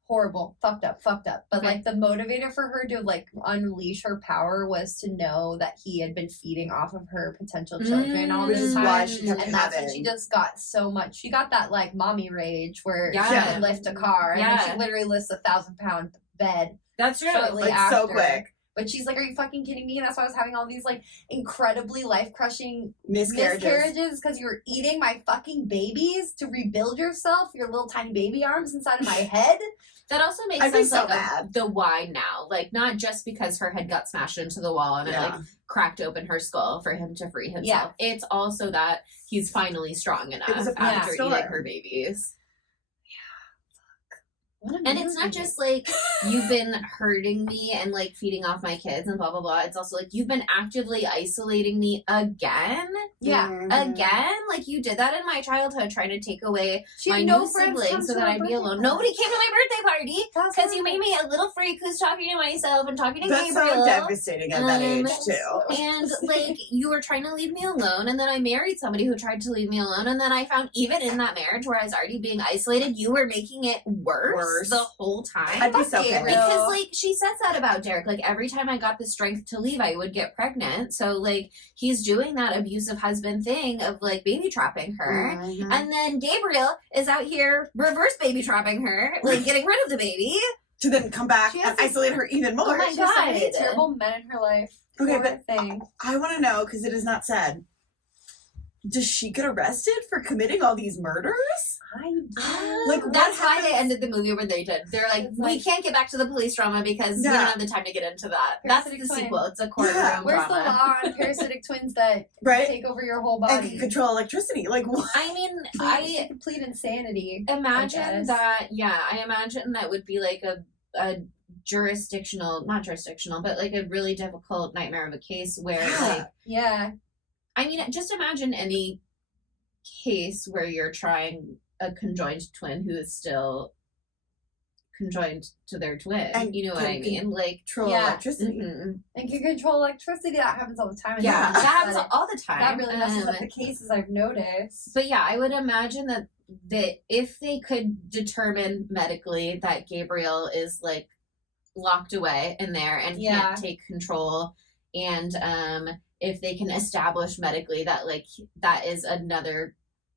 Horrible, fucked up. But Okay. like the motivator for her to like unleash her power was to know that he had been feeding off of her potential children all Which this is time. why she kept And that's when having. she just got so much. She got that like mommy rage where she Yeah. can lift a car, and then Yeah. she literally lifts a 1,000-pound bed That's true. shortly Like after. so quick. But she's like, "Are you fucking kidding me?" And that's why I was having all these like incredibly life crushing Miscarriages. because you were eating my fucking babies to rebuild yourself, your little tiny baby arms inside of my head. That also makes I'd be sense, so like, mad. the why now. Like, not just because her head got smashed into the wall and it, like, cracked open her skull for him to free himself. It's also that he's finally strong enough was a after pastiller. eating her babies. What And it's not just, like, you've been hurting me and, like, feeding off my kids and blah, blah, blah. It's also, like, you've been actively isolating me again? Mhm. Again? Like, you did that in my childhood, trying to take away she my had no new friends siblings come so to that her I'd be birthday alone. party. Nobody came to my birthday party That's because you made horrible. me a little freak who's talking to myself and talking to That's Gabriel. so devastating at that age too. And like you were trying to leave me alone, and then I married somebody who tried to leave me alone, and then I found even in that marriage where I was already being isolated, you were making it worse. The whole time. I'd be so pissed. Because like she says that about Derek, like every time I got the strength to leave, I would get pregnant. So like he's doing that abusive husband thing of like baby trapping her. Mhm. And then Gabriel is out here reverse baby trapping her, like getting rid of the baby. To then come back She and has this- isolate her even more. Oh my She has so many God. terrible men in her life. Okay, Poor but thing. I want to know because it is not said. does she get arrested for committing all these murders? Like, what that's why they happens- ended the movie where they did. They're like, It's we like- can't get back to the police drama because we don't have the time to get into that. That's the Parasitic sequel. twin. It's a courtroom Where's the drama. law on parasitic twins that Right? take over your whole And body? can control electricity. Like, what? I mean, I I complete insanity. imagine guess. that. Yeah, I imagine that would be like a not jurisdictional, but like a really difficult nightmare of a case where like. Yeah. I mean, just imagine any case where you're trying a conjoined twin who is still conjoined to their twin. And you know what I mean? Like, Control Yeah. electricity. mhm. And can control electricity. That happens all the time. in yeah, movies, that happens but all the time. That really messes up the cases I've noticed. But yeah, I would imagine that if they could determine medically that Gabriel is like locked away in there and Yeah. can't take control, and if they can establish medically that like that is another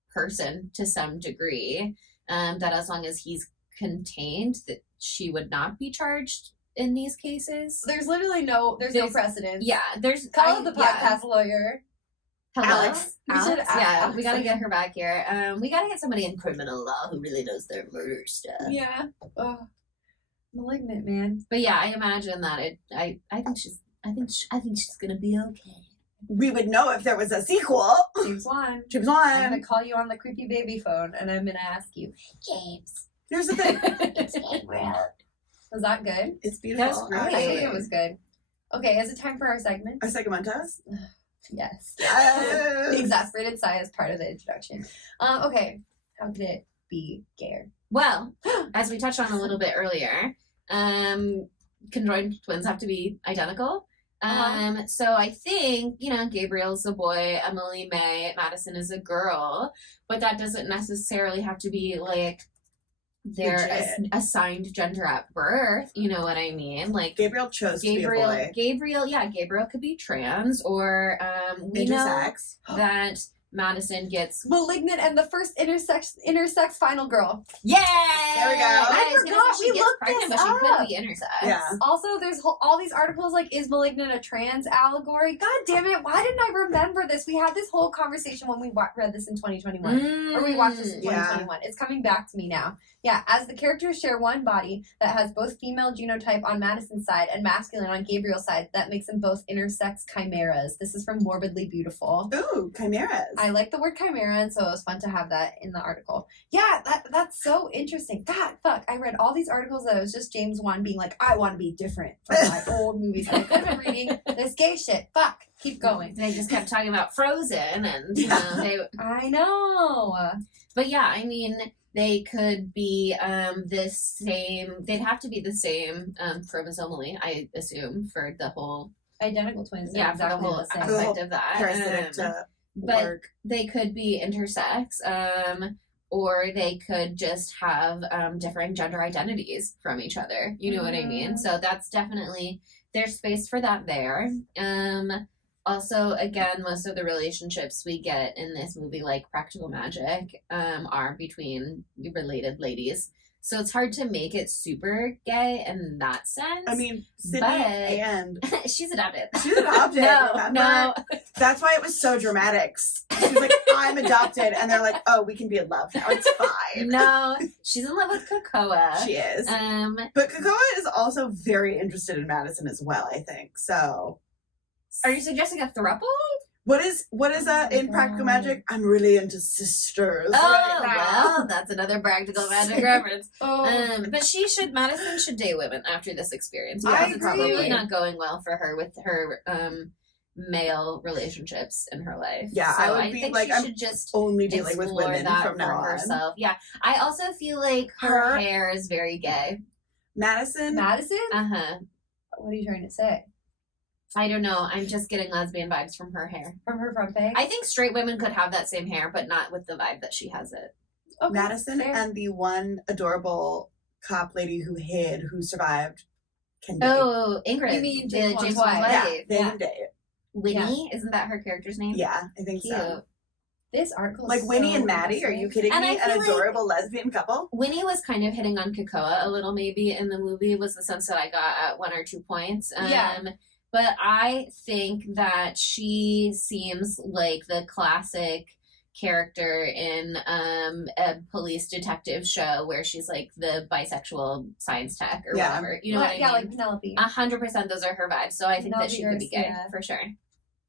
person to some degree, that as long as he's contained, that she would not be charged in these cases. There's literally no There's- precedence. Yeah, there's Call the yeah. podcast lawyer. Hello? Alex. We should Alex? ask Yeah, Alex. we gotta get her back here. We gotta get somebody in criminal law who really knows their murder stuff. Yeah. Oh, Malignant, man. But yeah, I imagine that I think she's gonna be okay. We would know if there was a sequel. James Wan. James I'm Wan. gonna call you on the creepy baby phone, and I'm gonna ask you, James. Here's the thing. Was that good? It's beautiful. That was great. I think actually. it was good. Okay, is it time for our segment? Our segmentos? Yes. Yes. The exasperated sigh is part of the introduction. Okay, how could it be gayer? Well, as we touched on a little bit earlier, conjoined twins have to be identical. So I think, Gabriel's a boy, Emily May, Madison is a girl, but that doesn't necessarily have to be like their Legit. assigned gender at birth. You know what I mean? Like Gabriel chose to be a boy. Gabriel could be trans, or we know Intersex. that Madison gets Malignant and the first intersex final girl. Yay! There we go. I was gonna forgot say she we gets looked pregnant, this but she up. could be intersex. Yeah. Also, there's all these articles like, is Malignant a trans allegory? God damn it, why didn't I remember this? We had this whole conversation when we read this in 2021. Or we watched this in Yeah. 2021. It's coming back to me now. Yeah, as the characters share one body that has both female genotype on Madison's side and masculine on Gabriel's side, that makes them both intersex chimeras. This is from Morbidly Beautiful. Ooh, chimeras. I like the word chimera, and so it was fun to have that in the article. Yeah, that's so interesting. God, fuck. I read all these articles that it was just James Wan being like, I want to be different from my old movies. And I could have been reading this gay shit. Fuck. Keep going. They just kept talking about Frozen, and I know. But yeah, I mean, they could be the same. They'd have to be the same chromosomally, I assume, for the whole Identical twins. for Exactly the whole the same. aspect of that. Parasitic to but work. they could be intersex, or they could just have different gender identities from each other. You know what I mean? So that's definitely, there's space for that there. Also, again, most of the relationships we get in this movie, like Practical Magic, are between related ladies. So it's hard to make it super gay in that sense. I mean, Sydney but- and she's adopted. she's adopted. remember? No. That's why it was so dramatic. She's like, I'm adopted, and they're like, oh, we can be in love now. It's fine. No, she's in love with Cocoa. She is. Um, But Cocoa is also very interested in Madison as well, I think. So are you suggesting a throuple? what is in Practical Magic? I'm really into sisters right now. Well, that's another Practical Magic reference. Oh, But Madison should date women after this experience. Yeah, Because I it's agree. probably not going well for her with her male relationships in her life. Yeah, so I would I be think like, she I'm should just only dealing with explore women that from now for on. herself. Yeah, I also feel like her Her- hair is very gay. Madison, Madison? Uh-huh. What are you trying to say? I don't know. I'm just getting lesbian vibes from her hair. From her front page? I think straight women could have that same hair, but not with the vibe that she has it. Okay, Madison fair. and the one adorable cop lady who survived, can date. Oh, Ingrid. You mean the James Wan's James wife. Wan's Yeah, wife. they Yeah. can date. Winnie, isn't that her character's name? Yeah, I think Cute. so. This article is Like Winnie so and Maddie, are you kidding And me? I An feel like- adorable lesbian couple? Winnie was kind of hitting on Cocoa a little, maybe in the movie, was the sense that I got at 1 or 2 points. Yeah. But I think that she seems like the classic character in a police detective show where she's like the bisexual science tech or whatever. You know what I mean? Yeah, like Penelope. 100% those are her vibes. So I think that she could be gay Garcia. for sure.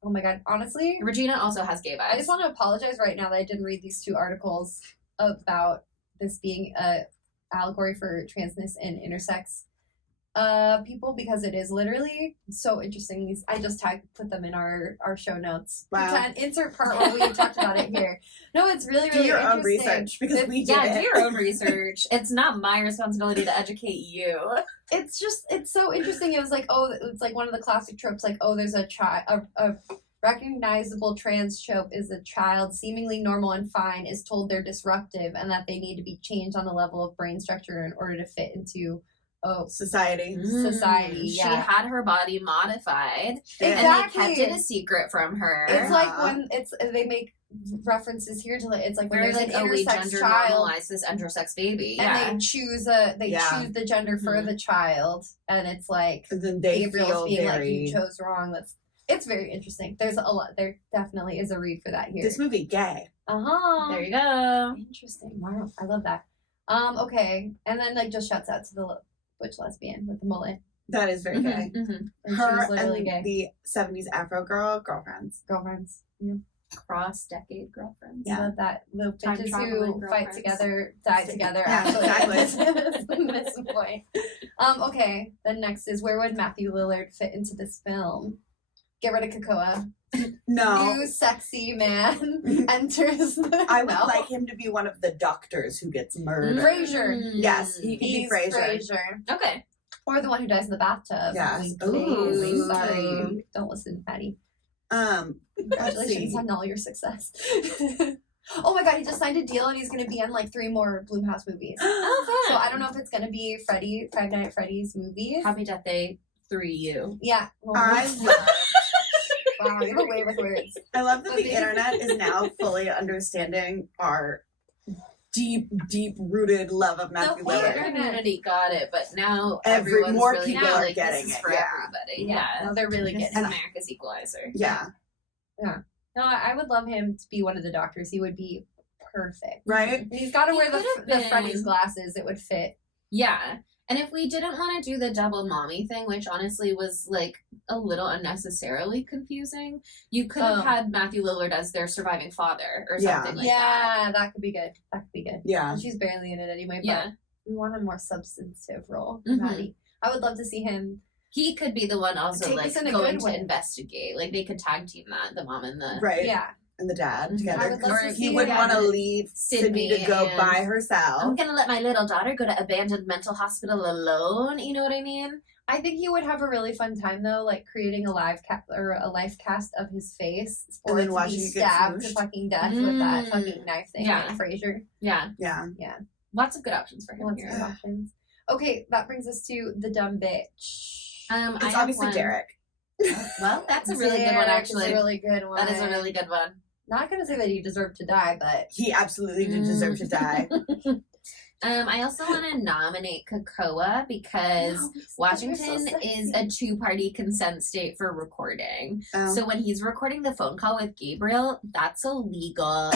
Oh my god, honestly, Regina also has gay vibes. I just want to apologize right now that I didn't read these 2 articles about this being a allegory for transness and intersex people, because it is literally so interesting. I just put them in our show notes. Wow. Insert part where we talked about it here. No, it's really, really Do your interesting. own research, because we did do it. your own research. It's not my responsibility to educate you. It's so interesting. It was like, oh, it's like one of the classic tropes, like, oh, there's a recognizable trans trope is a child seemingly normal and fine is told they're disruptive and that they need to be changed on the level of brain structure in order to fit into Society. Society. She Yeah. had her body modified, Exactly. and they kept it a secret from her. It's like when they make references here to it's like when Very there's like, an oh, we intersex gender child normalize this intersex baby. and Yeah. they choose Yeah. choose the gender for Mhm. the child, and it's like And then they Gabriel's feel being very... like, you chose wrong. It's very interesting. There's a lot. There definitely is a read for that here. This movie, gay. There you go. Interesting. Wow, I love that. Okay, and then like just shouts out to the butch lesbian with the mullet. That is very gay. Mhm, mhm. And she Her was literally and gay. the 70s Afro girl, girlfriends. Girlfriends. Yeah. Cross-decade girlfriends. Yeah. I love that. The Time bitches traveling who fight girlfriends. together, die together. Yeah, Actually, exactly. That's the point. Okay, then next is, where would Matthew Lillard fit into this film? Get rid of Kakoa. No. New sexy man enters the I would no. like him to be one of the doctors who gets murdered. Frasier. Yes, he can be He's Frasier. Mm. Okay. Or the one who dies in the bathtub. Yes. Wink, wink. Ooh. Sorry. Don't listen, Patty. Let's see. Congratulations on all your success. Oh my god, he just signed a deal and he's going to be in like 3 more Blumhouse movies. Oh, So fun. I don't know if it's going to be Five Nights at Freddy's movies. Happy Death Day 3U. Yeah. Well, I love, wow, you have a way with words. I love that But the they- internet is now fully understanding our deep, deep-rooted love of Matthew whole Our Lillard. community got it, but now Every- everyone's more really people now, are like, getting this is it, for yeah. everybody. Yeah. No, they're really This good. is America's Equalizer. Yeah. No, I would love him to be one of the doctors. He would be perfect. Right? And he's got to He wear could've the been. Freddy's glasses. It would fit. Yeah. And if we didn't want to do the double mommy thing, which honestly was like a little unnecessarily confusing, you could have had Matthew Lillard as their surviving father or Yeah. something like that. Yeah, that could be good. That could be good. Yeah. And she's barely in it anyway, but Yeah. we want a more substantive role for Mhm. Maddie. I would love to see him. He could be the one also Take like this in a going good to way. investigate. Like they could tag team that, the mom and the Right. Yeah. And the dad Mhm. together. I would love Because to he see wouldn't her want to and leave Sydney to Sydney go and- by herself. I'm gonna let my little daughter go to abandoned mental hospital alone. You know what I mean? I think he would have a really fun time though, like creating a live or a life cast of his face, And or then to watching be it get stabbed to smooshed. fucking death with that Mm. fucking knife thing, Yeah. like Frasier. Yeah. Yeah. Lots of good options for him Lots here. of options. Okay, that brings us to the dumb bitch. I It's have obviously one. Derek. Well, that's a really good one, Derek is actually. a really good one. That is a really good one. Not gonna say that he deserved to die, but He absolutely did deserve to die. I also want to nominate Kakoa because Washington is a 2-party consent state for recording. Oh. So when he's recording the phone call with Gabriel, that's illegal.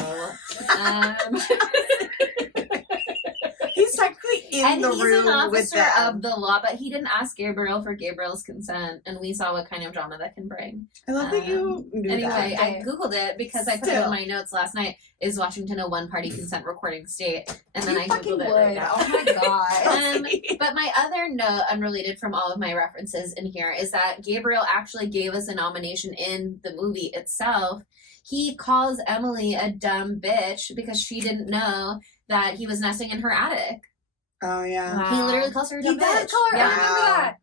He's technically in and the he's room an with officer them. of the law, but he didn't ask Gabriel for Gabriel's consent, and we saw what kind of drama that can bring. I love that you knew Anyway, that. I googled it because I put it in Still. my notes last night. Is Washington a 1-party consent recording state? And then you I fucking googled it would. right now. Oh my god. But my other note, unrelated from all of my references in here, is that Gabriel actually gave us a nomination in the movie itself. He calls Emily a dumb bitch because she didn't know that he was nesting in her attic. Oh, yeah. He literally calls her a dumb He bitch. did call her. Yeah. I remember that.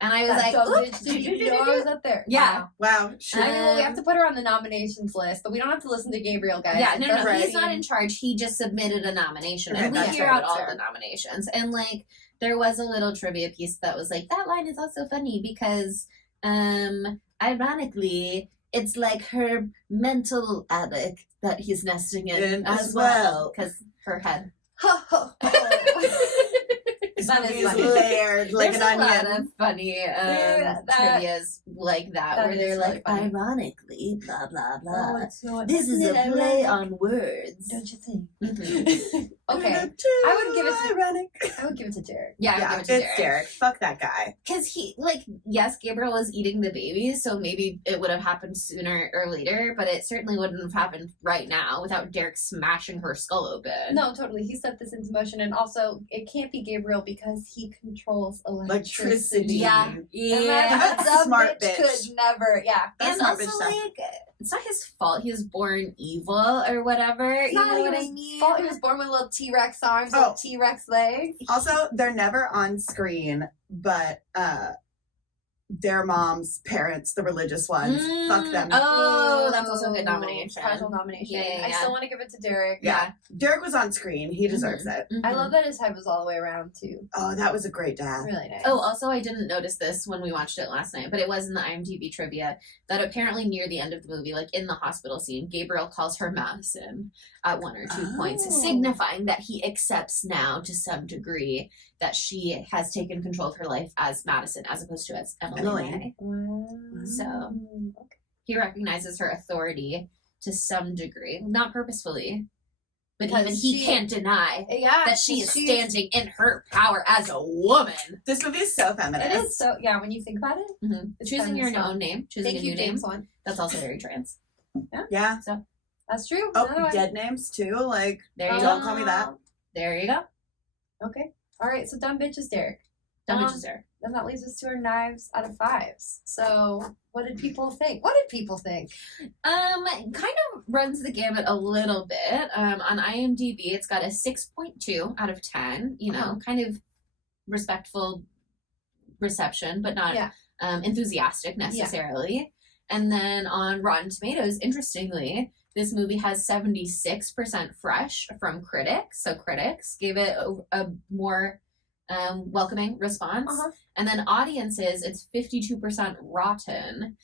And I was That like, dumb oops. bitch. Did you know I was up there? Yeah. Wow. Sure. I mean, well, we have to put her on the nominations list, but we don't have to listen to Gabriel, guys. Yeah, It no, doesn't he's seem- not in charge. He just submitted a nomination, Okay, and we that's hear fair, out that's all fair. the nominations. And like, there was a little trivia piece that was like, that line is also funny because, ironically, it's like her mental attic that he's nesting in as well, because her head. Ho, ho, ho. This That movie is is funny. layered like There's an a lot onion. of funny Yeah, that- trivias like that, That where they're is like, really funny. ironically, blah, blah, blah. it's so This is a play on words. Don't you think? Mhm. Okay. I would give it to ironic. I would give it to Derek. Yeah, I Yeah, would give it to it's Derek. Fuck that guy. Because he, like, yes, Gabriel was eating the baby, so maybe it would have happened sooner or later, but it certainly wouldn't have happened right now without Derek smashing her skull open. No, totally. He set this into motion, and also it can't be Gabriel because he controls electricity. Yeah. And Yeah. that dumb Smart bitch bitch. could never. Yeah. That's And smart also, bitch stuff. like, it's not his fault he was born evil or whatever. It's You not know like what it I was mean? fault. He was born with little T-Rex arms, Oh. little T-Rex legs. Also, they're never on screen, but their mom's parents, the religious ones, fuck them. Oh, that's also a good nomination. Casual nomination. Yeah. I still want to give it to Derek. Yeah. Derek was on screen. He deserves it. I love that his head was all the way around too. Oh, that was a great dad. Really nice. Oh, also, I didn't notice this when we watched it last night, but it was in the IMDb trivia that apparently near the end of the movie, like in the hospital scene, Gabriel calls her Madison at 1 or 2 points, Oh. signifying that he accepts now to some degree that she has taken control of her life as Madison as opposed to as Emily. Emily. May. So he recognizes her authority to some degree, not purposefully, but Because even he she- can't deny Yeah, that she is she's- standing in her power as a woman. This movie is so feminist. It is so. Yeah, when you think about it, Mm-hmm. It's Choosing your feminist. own name, choosing thank a you, new name, James Wan. that's also very trans. Yeah. That's true. Oh, Another one. dead names too. Like, There you don't go. call me that. There you go. Okay. All right. So dumb bitch is Derek. Dumb bitches there. Then that leaves us to our knives out of 5s. So what did people think? What did people think? Kind of runs the gamut a little bit. On IMDb, it's got a 6.2 out of 10. You know, kind of respectful reception, but not Yeah. enthusiastic necessarily. And then on Rotten Tomatoes, interestingly, this movie has 76% fresh from critics. So critics gave it a more welcoming response. Uh-huh. And then audiences, it's 52% rotten.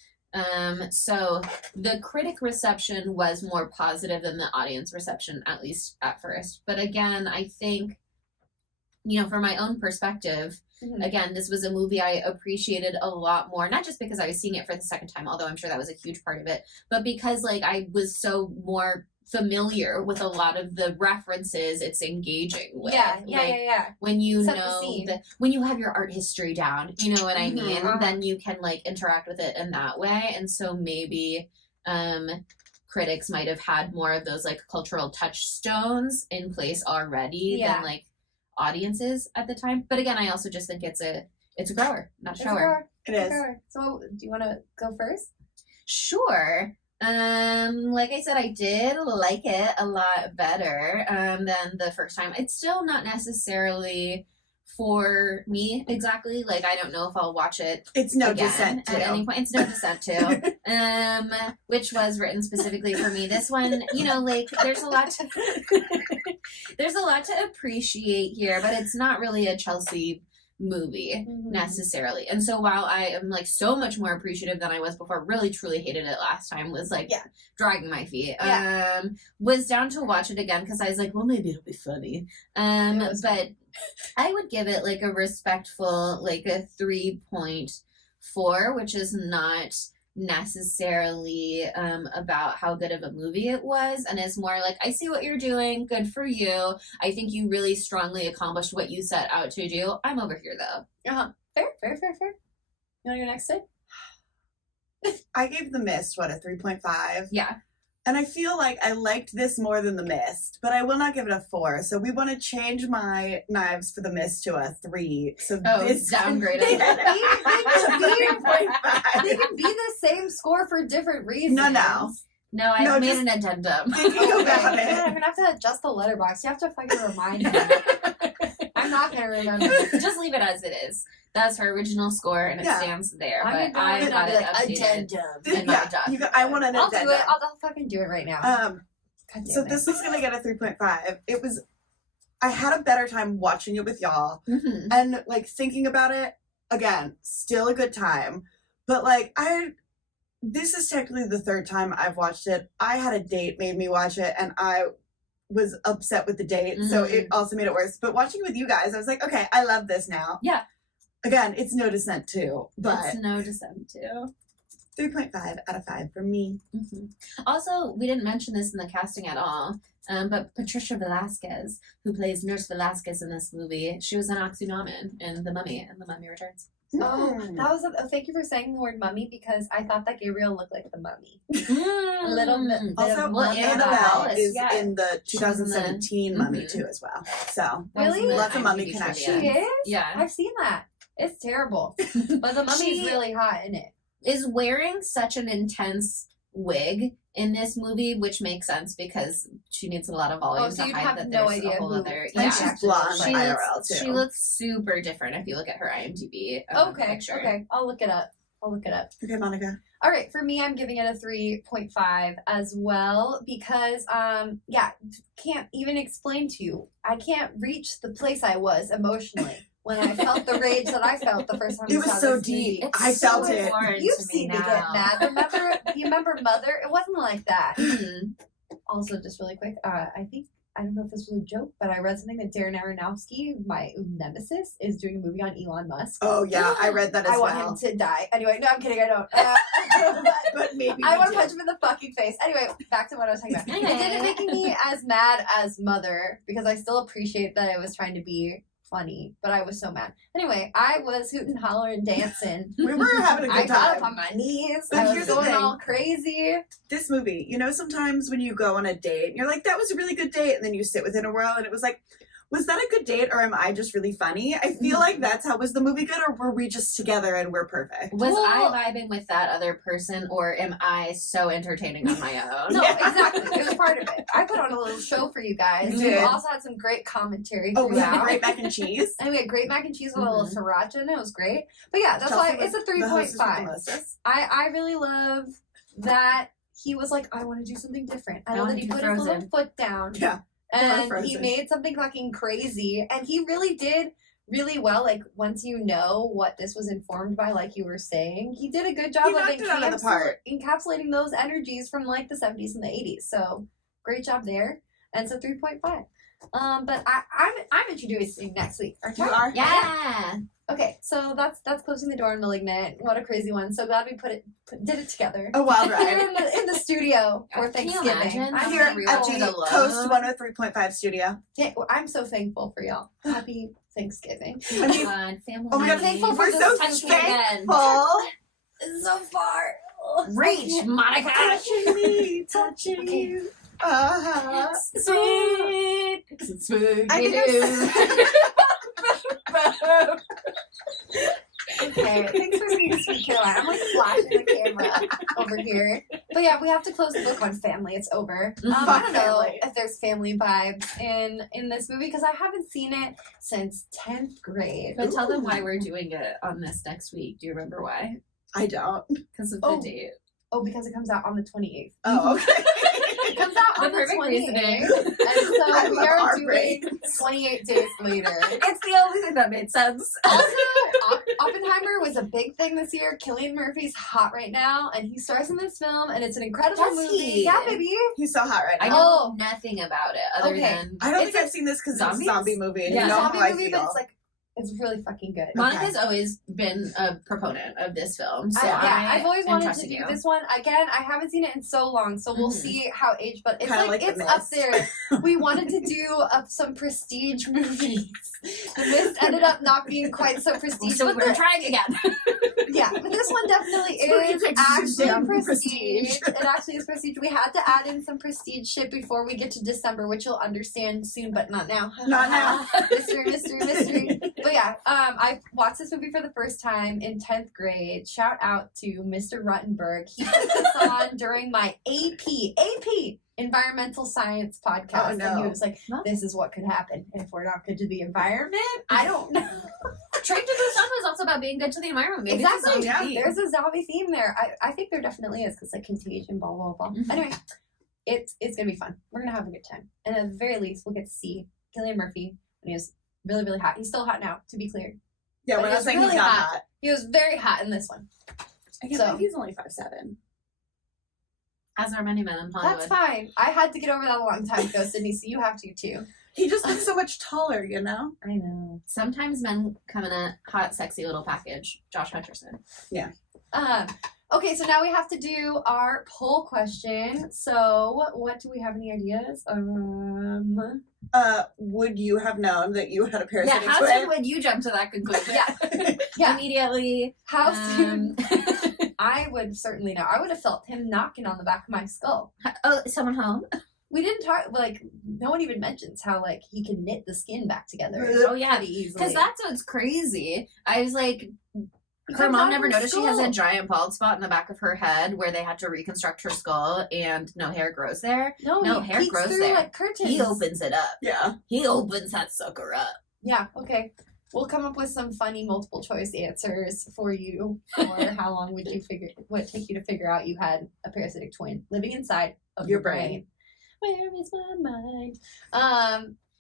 So the critic reception was more positive than the audience reception, at least at first. But again, I think, you know, from my own perspective, again, this was a movie I appreciated a lot more, not just because I was seeing it for the second time, although I'm sure that was a huge part of it, but because like I was so more familiar with a lot of the references it's engaging with. Yeah. When you Set the know scene. when you have your art history down, you know what I mean, Uh-huh. then you can like interact with it in that way. And so maybe critics might have had more of those like cultural touchstones in place already Yeah. than like audiences at the time. But again, I also just think it's a grower, not a shower. It is. So do you want to go first? Sure. Like I said, I did like it a lot better than the first time. It's still not necessarily for me exactly. Like I don't know if I'll watch it It's no again Descent at too. any point. It's No Descent too. Which was written specifically for me. This one, you know, like there's a lot to there's a lot to appreciate here, but it's not really a Chelsea movie necessarily. And so while I am like so much more appreciative than I was before, really truly hated it last time, was like Yeah. dragging my feet. Yeah. Was down to watch it again because I was like, well, maybe it'll be funny. But I would give it like a respectful, like a 3.4, which is not necessarily about how good of a movie it was, and is more like, I see what you're doing, good for you. I think you really strongly accomplished what you set out to do. I'm over here though. Fair. You want to go next, Sid? I gave The Mist, what, a 3.5? Yeah. And I feel like I liked this more than The Mist, but I will not give it a 4. So we want to change my knives for The Mist to a 3. So this downgrade They it. can be 3.5. They can be the same score for different reasons. No. No, I've No, made just an addendum. thinking about it. I'm gonna have to adjust the letterbox. You have to fucking remind me. I'm not gonna remember. Just leave it as it is. That's her original score, and it Yeah. stands there. I'm But I've got it updated. addendum. in my document. I want an I'll do addendum. it. I'll fucking do it right now. God damn So it. this was gonna get a 3.5. I had a better time watching it with y'all Mhm. and like thinking about it again. Still a good time, but like this is technically the third time I've watched it. I had a date made me watch it, and I was upset with the date, so it also made it worse. But watching it with you guys, I was like, okay, I love this now. Yeah. Again, it's No Descent too, but It's No Descent too. 3.5 out of 5 for me. Also, we didn't mention this in the casting at all, but Patricia Velasquez, who plays Nurse Velasquez in this movie, she was an Oxynomen in The Mummy and The Mummy Returns. Oh, that was thank you for saying the word mummy because I thought that Gabriel looked like the mummy. A little bit. Also, well, Annabelle is yeah. in the 2017 Mummy Mhm. too as well. So Really? lots of Mummy IMDb connections. She is? Yeah. I've seen that. It's terrible. But the mummy's She- really hot in it. Is wearing such an intense wig in this movie, which makes sense because she needs a lot of volume so to you'd hide have that no there's idea a whole who- other. And Yeah. she's blonde She IRL looks, too. she looks super different if you look at her IMDb picture. Okay. I'll look it up. Okay, Monica. All right, for me, I'm giving it a 3.5 as well because, can't even explain to you. I can't reach the place I was emotionally when I felt the rage that I felt the first time It I was saw so this movie. deep. It's I so felt it. foreign You've to seen me now. get mad. You remember Mother? It wasn't like that. Mhm. Also, just really quick, I don't know if this was a joke, but I read something that Darren Aronofsky, my nemesis, is doing a movie on Elon Musk. Oh yeah, I read that as I well. want him to die. Anyway, no, I'm kidding. I don't. But maybe I we want to do. punch him in the fucking face. Anyway, back to what I was talking about. It didn't make me as mad as Mother because I still appreciate that I was trying to be funny, but I was so mad. Anyway, I was hooting, hollering, dancing. We were having a I good got up time. on my knees. But I was here's the going thing. all crazy. This movie, you know, sometimes when you go on a date, and you're like, that was a really good date, and then you sit with it a while, and it was like, was that a good date, or am I just really funny? I feel like that's how, was the movie good, or were we just together and we're perfect? Was Well- I vibing with that other person, or am I so entertaining on my own? No, Yeah. exactly. It was part of it. I put on a little show for you guys. You We did. also had some great commentary Oh, we had throughout. great mac and cheese. And we had great mac and cheese with a little sriracha in it. It was great. But yeah, that's Chelsea why it's a was the hostess with the 3.5. mostess. I really love that he was like, I want to do something different. I I know wanna that he do put his little Frozen. foot down. Yeah. And Frozen. he made something fucking crazy. And he really did really well. Like, once you know what this was informed by, like you were saying, he did a good job He of knocked it out of the park. encapsulating those energies from like the 70s and the 80s. So great job there. And so 3.5. But I'm introducing next week. You are? Yeah. Okay, so that's closing the door on Malignant. What a crazy one. So glad we did it together. A wild Here ride. in the studio for Can you Thanksgiving. imagine? I'm Here Everyone at thankful. the alone. Coast 103.5 studio. I'm so thankful for y'all. Happy Thanksgiving. I mean, Fun, family. oh my God, thankful for we're this so touch me again. thankful. So far. Reach, Monica. Touching me, touching Okay. you. Uh-huh. Sweet. Sweet. I Okay, thanks for saying Sweet Caroline. I'm like flashing the camera over here. But yeah, we have to close the book on family. It's over. I Fuck don't know family. if there's family vibes in this movie because I haven't seen it since 10th grade. But tell them why we're doing it on this next week. Do you remember why? I don't. Because of the Oh. date. Oh, because it comes out on the 28th. Oh, okay. It comes out on The the perfect 28th. reasoning. And I so we love are our doing brains. 28 days later. It's the only thing that made sense. Also, Oppenheimer was a big thing this year. Cillian Murphy's hot right now, and he stars in this film, and it's an incredible Does movie. he? Yeah, baby. He's so hot right I now. know nothing about it other Okay. than I don't It's think I've seen this because it's a zombies? zombie movie, and Yeah. you know Zombie how I movie, feel. but it's like it's really fucking good. Monica's always been a proponent of this film, so I've always am wanted to trusting do you. this one. Again, I haven't seen it in so long, so we'll Mhm. see how it aged. But it's Kinda like like The it's up Mist. there. We wanted to do some prestige movies. The Mist ended up not being quite so prestige. So but we're the- trying again. yeah, but this one definitely Spooky is Pictures actually damn prestige. prestige. It actually is prestige. We had to add in some prestige shit before we get to December, which you'll understand soon, but not now. Not now. mystery. But yeah, I watched this movie for the first time in 10th grade. Shout out to Mr. Ruttenberg. He put this on during my AP environmental science podcast. Oh, no. And he was like, What? this is what could happen if we're not good to the environment. I don't know. Train to Busan is also about being good to the environment. Maybe Exactly. It's a Yeah. zombie theme. There's a zombie theme there. I think there definitely is because like contagion, blah blah blah. Mhm. Anyway, it's gonna be fun. We're gonna have a good time, and at the very least, we'll get to see Cillian Murphy when he was really really hot. He's still hot now, to be clear. Yeah, But we're it not was saying really he's not hot. hot. He was very hot in this one. I can't So- believe he's only 5'7". As are many men in Hollywood. That's fine. I had to get over that a long time ago, Sydney. So you have to too. He just looks so much taller, you know? I know. Sometimes men come in a hot, sexy little package. Josh Hutcherson. Okay, so now we have to do our poll question. So, what do we have? Any ideas? Would you have known that you had a parasitic Yeah, how twin? soon would you jump to that conclusion? Yeah. Immediately. How soon? I would certainly know. I would have felt him knocking on the back of my skull. Oh, is someone home? We didn't talk, like, no one even mentions how, like, he can knit the skin back together. Oh, yeah. Pretty easily. Because that's what's crazy. I was like, He her comes mom out never from noticed she has a skull. giant bald spot in the back of her head where they had to reconstruct her skull and no hair grows there. No, hair peeks grows through, there. like, curtains. He opens it up. Yeah. He opens that sucker up. Yeah, okay. We'll come up with some funny multiple choice answers for you. Or how long would it take you to figure out you had a parasitic twin living inside of your brain? Where is my mind?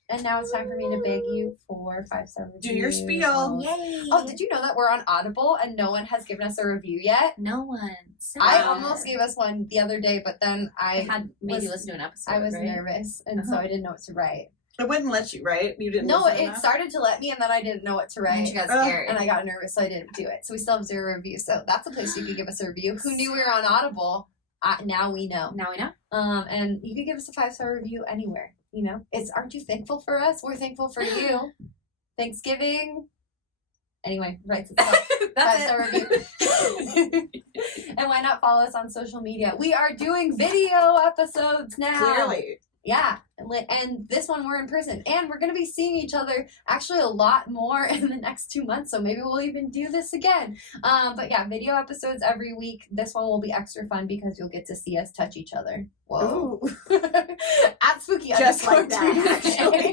And now it's time for me to beg you for 5-star reviews. Do your spiel. Yay. Oh, did you know that we're on Audible and no one has given us a review yet? No one. I Sad. almost gave us one the other day, but then I had maybe was- listen to an episode. I was right? nervous, and so I didn't know what to write. It wouldn't let you, right? You didn't. No, listen it enough? started to let me, and then I didn't know what to And write. she got scared. And I got nervous, so I didn't do it. So we still have 0 reviews. So that's a place you could give us a review. Who knew we were on Audible? Now we know. Now we know. And you could give us a 5-star review anywhere. You know, aren't you thankful for us? We're thankful for you. Thanksgiving. Anyway, writes itself. That's 5-star it. review. And why not follow us on social media? We are doing video episodes now. Clearly. Yeah, and this one we're in person, and we're going to be seeing each other actually a lot more in the next 2 months, so maybe we'll even do this again. But yeah, video episodes every week. This one will be extra fun because you'll get to see us touch each other. Whoa. Ooh. At Spooky Just underscore like that, Tuesday.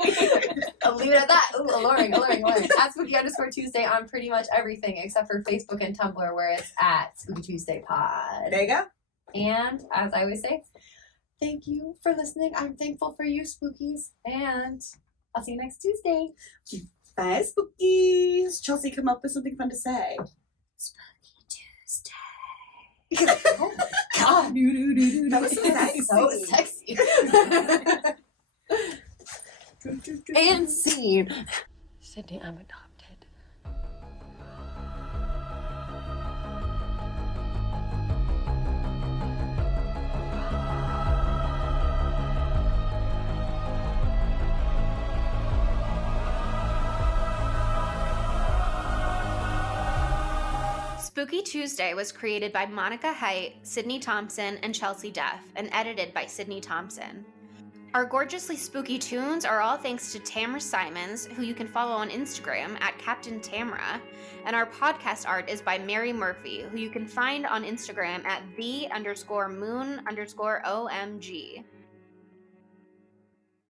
I'll leave it at that. Ooh, alluring. At Spooky underscore Tuesday on pretty much everything except for Facebook and Tumblr, where it's at Spooky Tuesday Pod. There you go. And as I always say, thank you for listening. I'm thankful for you, Spookies. And I'll see you next Tuesday. Bye, spookies. Chelsea, come up with something fun to say. Spooky Tuesday. Oh, God. That was so sexy. So sexy. And scene. Sydney, I'm adopted. Spooky Tuesday was created by Monica Height, Sydney Thompson, and Chelsea Duff, and edited by Sydney Thompson. Our gorgeously spooky tunes are all thanks to Tamra Simons, who you can follow on Instagram at Captain Tamra, and our podcast art is by Mary Murphy, who you can find on Instagram at the_moon_OMG.